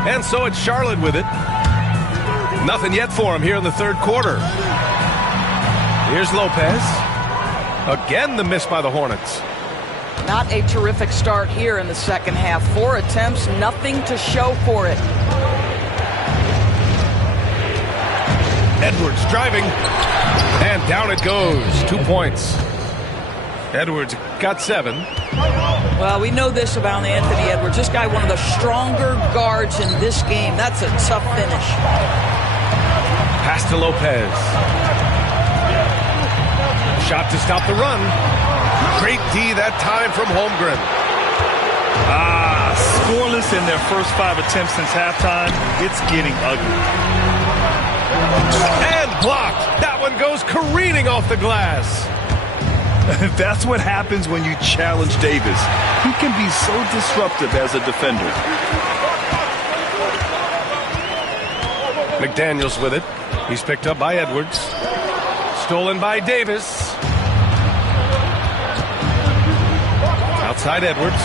And so it's Charlotte with it. Nothing yet for him here in the third quarter. Here's Lopez. Again, the miss by the Hornets. Not a terrific start here in the second half. 4 attempts, nothing to show for it. Edwards driving. And down it goes. 2 points. Edwards got 7. Well, we know this about Anthony Edwards. This guy, one of the stronger guards in this game. That's a tough finish. Pass to Lopez. Shot to stop the run. Great D that time from Holmgren. Scoreless in their first 5 attempts since halftime. It's getting ugly. And blocked. That one goes careening off the glass. That's what happens when you challenge Davis. He can be so disruptive as a defender. McDaniels with it. He's picked up by Edwards. Stolen by Davis. Outside Edwards.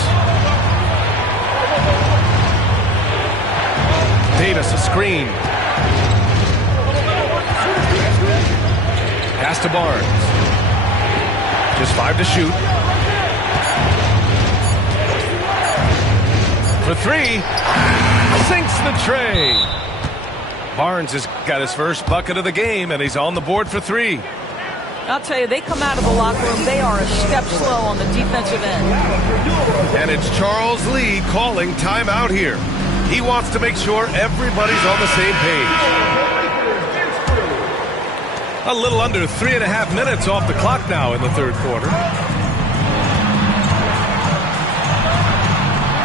Davis a screen. Pass to Barnes. Just 5 to shoot. For 3. Sinks the tray. Barnes has got his first bucket of the game, and he's on the board for 3. I'll tell you, they come out of the locker room, they are a step slow on the defensive end. And it's Charles Lee calling timeout here. He wants to make sure everybody's on the same page. A little under 3.5 minutes off the clock now in the third quarter.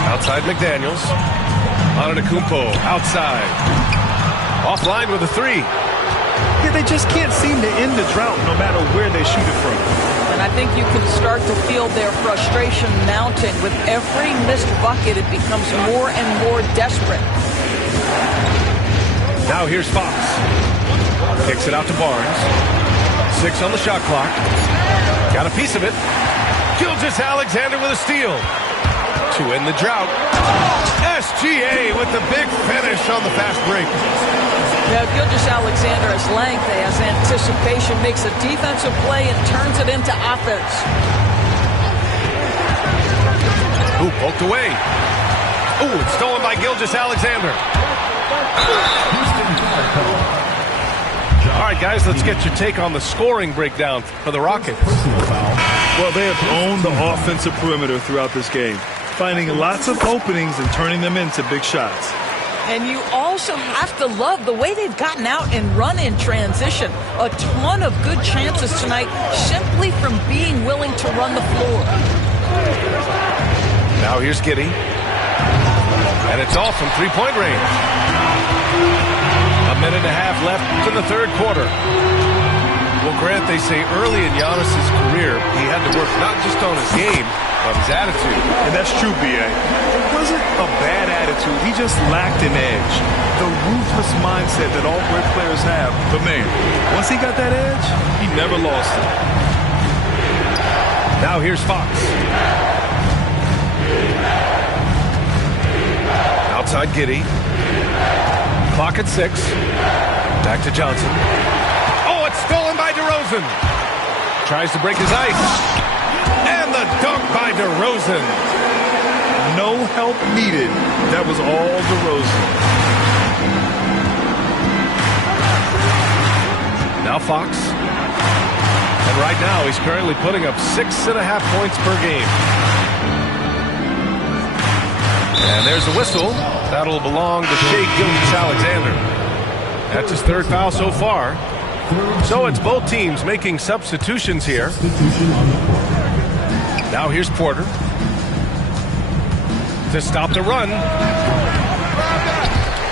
Outside McDaniels. Antetokounmpo outside. Offline with a 3. Yeah, they just can't seem to end the drought no matter where they shoot it from. And I think you can start to feel their frustration mounting. With every missed bucket, it becomes more and more desperate. Now here's Fox. Kicks it out to Barnes. 6 on the shot clock. Got a piece of it. Gilgeous-Alexander with a steal. To end the drought. SGA with the big finish on the fast break. Now, Gilgeous-Alexander has length, has anticipation, makes a defensive play and turns it into offense. Ooh, poked away. Ooh, it's stolen by Gilgeous-Alexander. All right, guys, let's get your take on the scoring breakdown for the Rockets. Well, they have owned the offensive perimeter throughout this game, finding lots of openings and turning them into big shots. And you also have to love the way they've gotten out and run in transition. A ton of good chances tonight simply from being willing to run the floor. Now here's Giddey. And it's all from three-point range. 1.5 minutes left in the third quarter. Well, Grant, they say early in Giannis's career, he had to work not just on his game, but his attitude. And that's true, B.A. It wasn't a bad attitude. He just lacked an edge. The ruthless mindset that all great players have. But, man, once he got that edge, he never lost it. Now here's Fox. Outside Giddey. Clock at 6. Back to Johnson. Oh, it's stolen by DeRozan. Tries to break his ice. And the dunk by DeRozan. No help needed. That was all DeRozan. Now Fox. And right now he's currently putting up 6.5 points per game. And there's a whistle. That'll belong to Shai Gilgeous-Alexander. That's his third foul so far. So it's both teams making substitutions here. Now here's Porter to stop the run.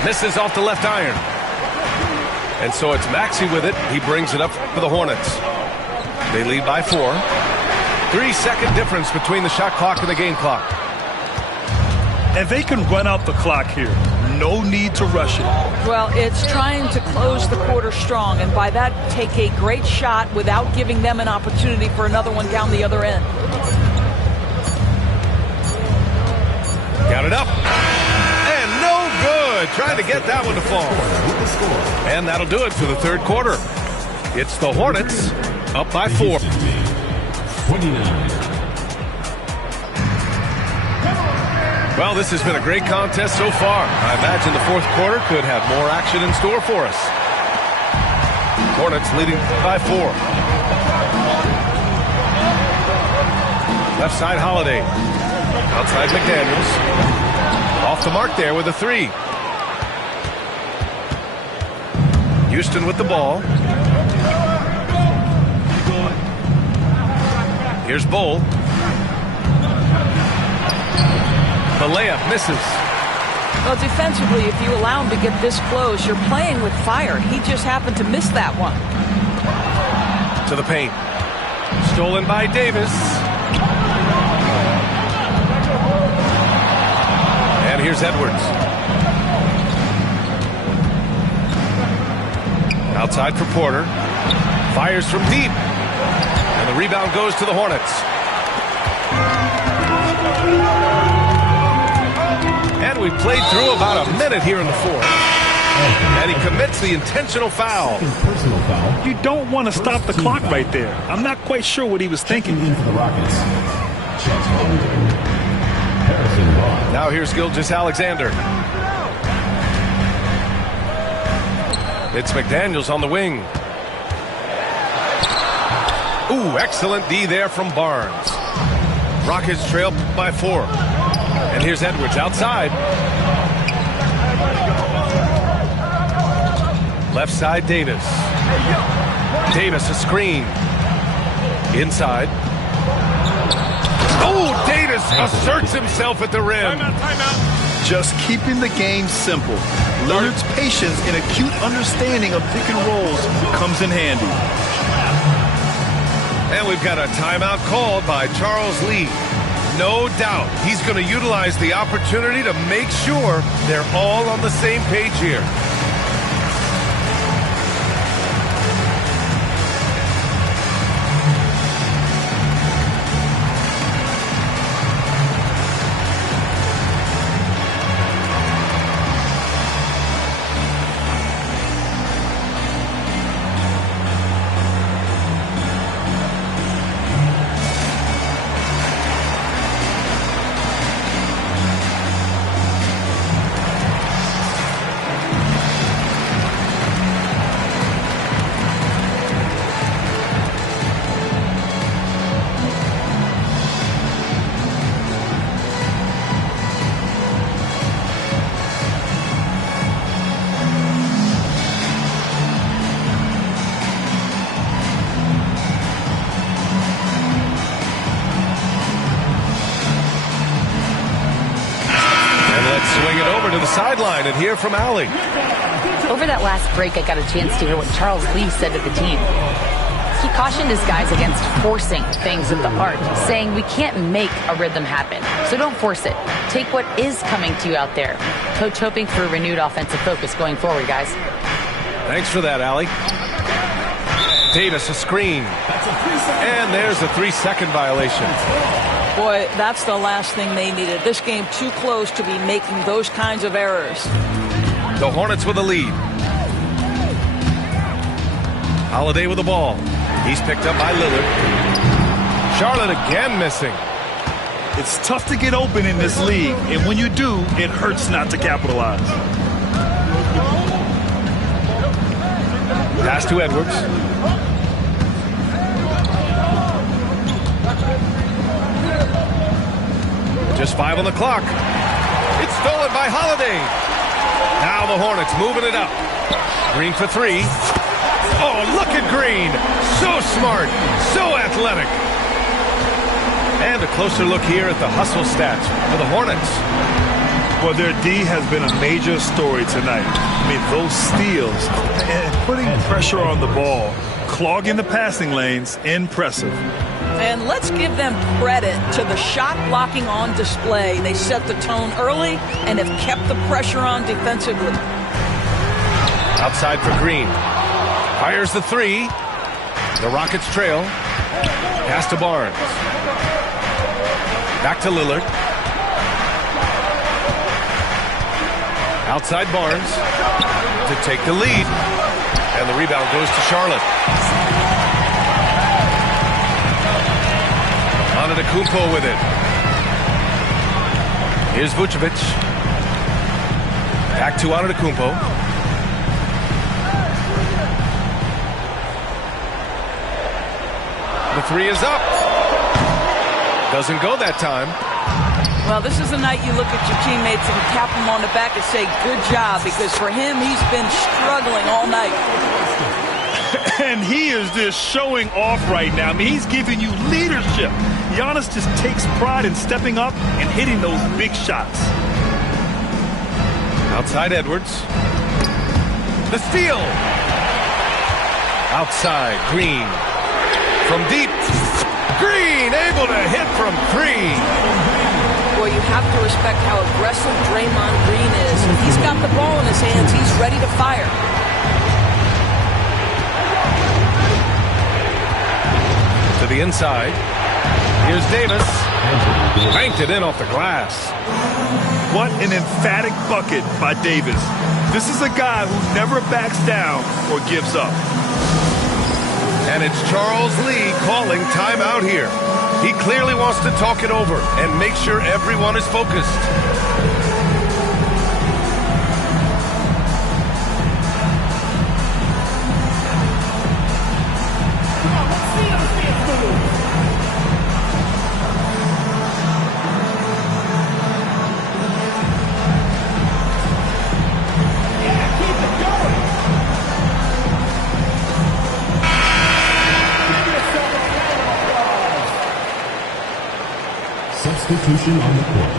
Misses off the left iron. And so it's Maxey with it. He brings it up for the Hornets. They lead by 4. 3-second difference between the shot clock and the game clock. And they can run out the clock here. No need to rush it. Well, it's trying to close the quarter strong, and by that, take a great shot without giving them an opportunity for another one down the other end. Got it up. And no good. Trying to get that one to fall. And that'll do it for the third quarter. It's the Hornets up by 4. 29. Well, this has been a great contest so far. I imagine the fourth quarter could have more action in store for us. Hornets leading by 4. Left side Holiday. Outside McDaniels. Off the mark there with a 3. Houston with the ball. Here's Bull. The layup misses. Well, defensively, if you allow him to get this close, you're playing with fire. He just happened to miss that one. To the paint. Stolen by Davis. And here's Edwards. Outside for Porter. Fires from deep. And the rebound goes to the Hornets. And we've played through about a minute here in the fourth. And he commits the intentional foul. You don't want to stop the clock right there. I'm not quite sure what he was thinking. Now here's Gilgeous-Alexander. It's McDaniels on the wing. Ooh, excellent D there from Barnes. Rockets trail by 4. And here's Edwards outside. Left side, Davis. Davis, a screen. Inside. Oh, Davis asserts himself at the rim. Timeout. Just keeping the game simple. Lillard's patience and acute understanding of pick and rolls comes in handy. And we've got a timeout called by Charles Lee. No doubt he's going to utilize the opportunity to make sure they're all on the same page here. Sideline and hear from Allie. Over that last break, I got a chance to hear what Charles Lee said to the team. He cautioned his guys against forcing things with the heart, saying we can't make a rhythm happen, so don't force it. Take what is coming to you out there. Coach hoping for a renewed offensive focus going forward, guys. Thanks for that, Allie. Davis, a screen. And there's a 3-second violation. Boy, that's the last thing they needed. This game too close to be making those kinds of errors. The Hornets with a lead. Holiday with the ball. He's picked up by Lillard. Charlotte again missing. It's tough to get open in this league, and when you do, it hurts not to capitalize. Pass to Edwards. Just 5 on the clock. It's stolen by Holiday. Now the Hornets moving it up. Green for 3. Oh, look at Green. So smart. So athletic. And a closer look here at the hustle stats for the Hornets. Well, their D has been a major story tonight. I mean, those steals and putting pressure on the ball, clogging the passing lanes, impressive. And let's give them credit to the shot blocking on display. They set the tone early and have kept the pressure on defensively. Outside for Green. Fires the 3. The Rockets trail. Pass to Barnes. Back to Lillard. Outside Barnes to take the lead. And the rebound goes to Charlotte. Antetokounmpo with it. Here's Vucevic. Back to Antetokounmpo. The 3 is up. Doesn't go that time. Well, this is the night you look at your teammates and tap them on the back and say, good job, because for him, he's been struggling all night. And he is just showing off right now. I mean, he's giving you leadership. Giannis just takes pride in stepping up and hitting those big shots. Outside Edwards. The steal. Outside Green. From deep. Green able to hit from 3. Boy, you have to respect how aggressive Draymond Green is. If he's got the ball in his hands, he's ready to fire. To the inside. Here's Davis. Banked it in off the glass. What an emphatic bucket by Davis. This is a guy who never backs down or gives up. And it's Charles Lee calling timeout here. He clearly wants to talk it over and make sure everyone is focused. Substitution on the court.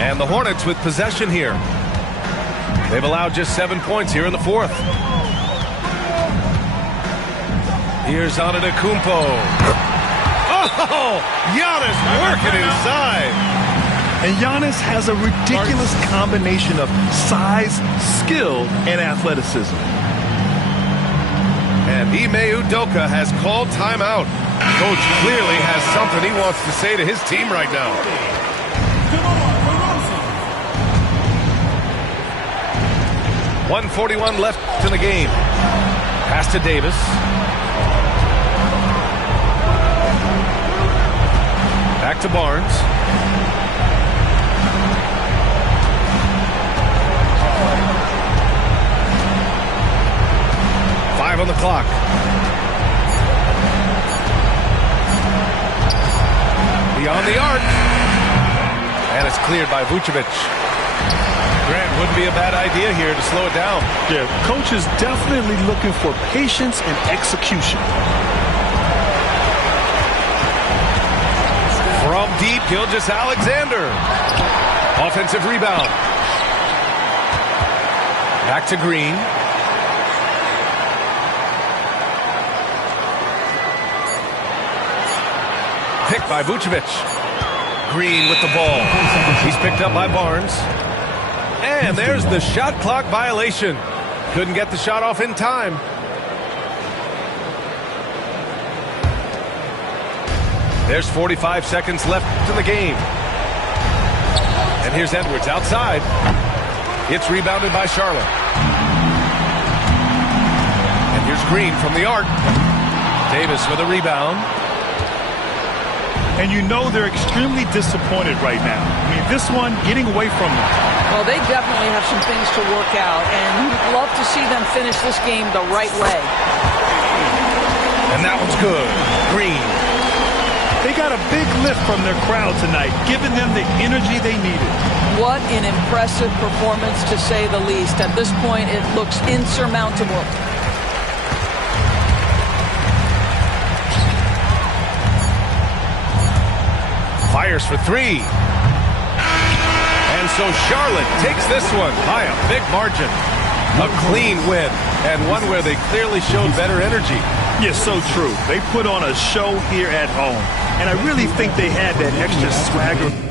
And the Hornets with possession here. They've allowed just 7 points here in the fourth. Here's Antetokounmpo. Oh, Giannis working inside. And Giannis has a ridiculous combination of size, skill, and athleticism. And Ime Udoka has called timeout. Coach clearly has something he wants to say to his team right now. .141 left in the game. Pass to Davis. Back to Barnes. Five on the clock. Beyond the arc. And it's cleared by Vucevic. Grant, wouldn't be a bad idea here to slow it down. Yeah, coach is definitely looking for patience and execution. From deep, Gilgeous-Alexander. Offensive rebound. Back to Green. Picked by Vucevic. Green with the ball. He's picked up by Barnes. And there's the shot clock violation. Couldn't get the shot off in time. There's 45 seconds left in the game. And here's Edwards outside. It's rebounded by Charlotte. And here's Green from the arc. Davis with a rebound. And you know they're extremely disappointed right now. I mean, this one getting away from them. Well, they definitely have some things to work out, and you'd love to see them finish this game the right way. And that one's good. Green. They got a big lift from their crowd tonight, giving them the energy they needed. What an impressive performance, to say the least. At this point, it looks insurmountable. Fires for three. And so Charlotte takes this one by a big margin. A clean win, and one where they clearly showed better energy. Yes, so true. They put on a show here at home, and I really think they had that extra swagger.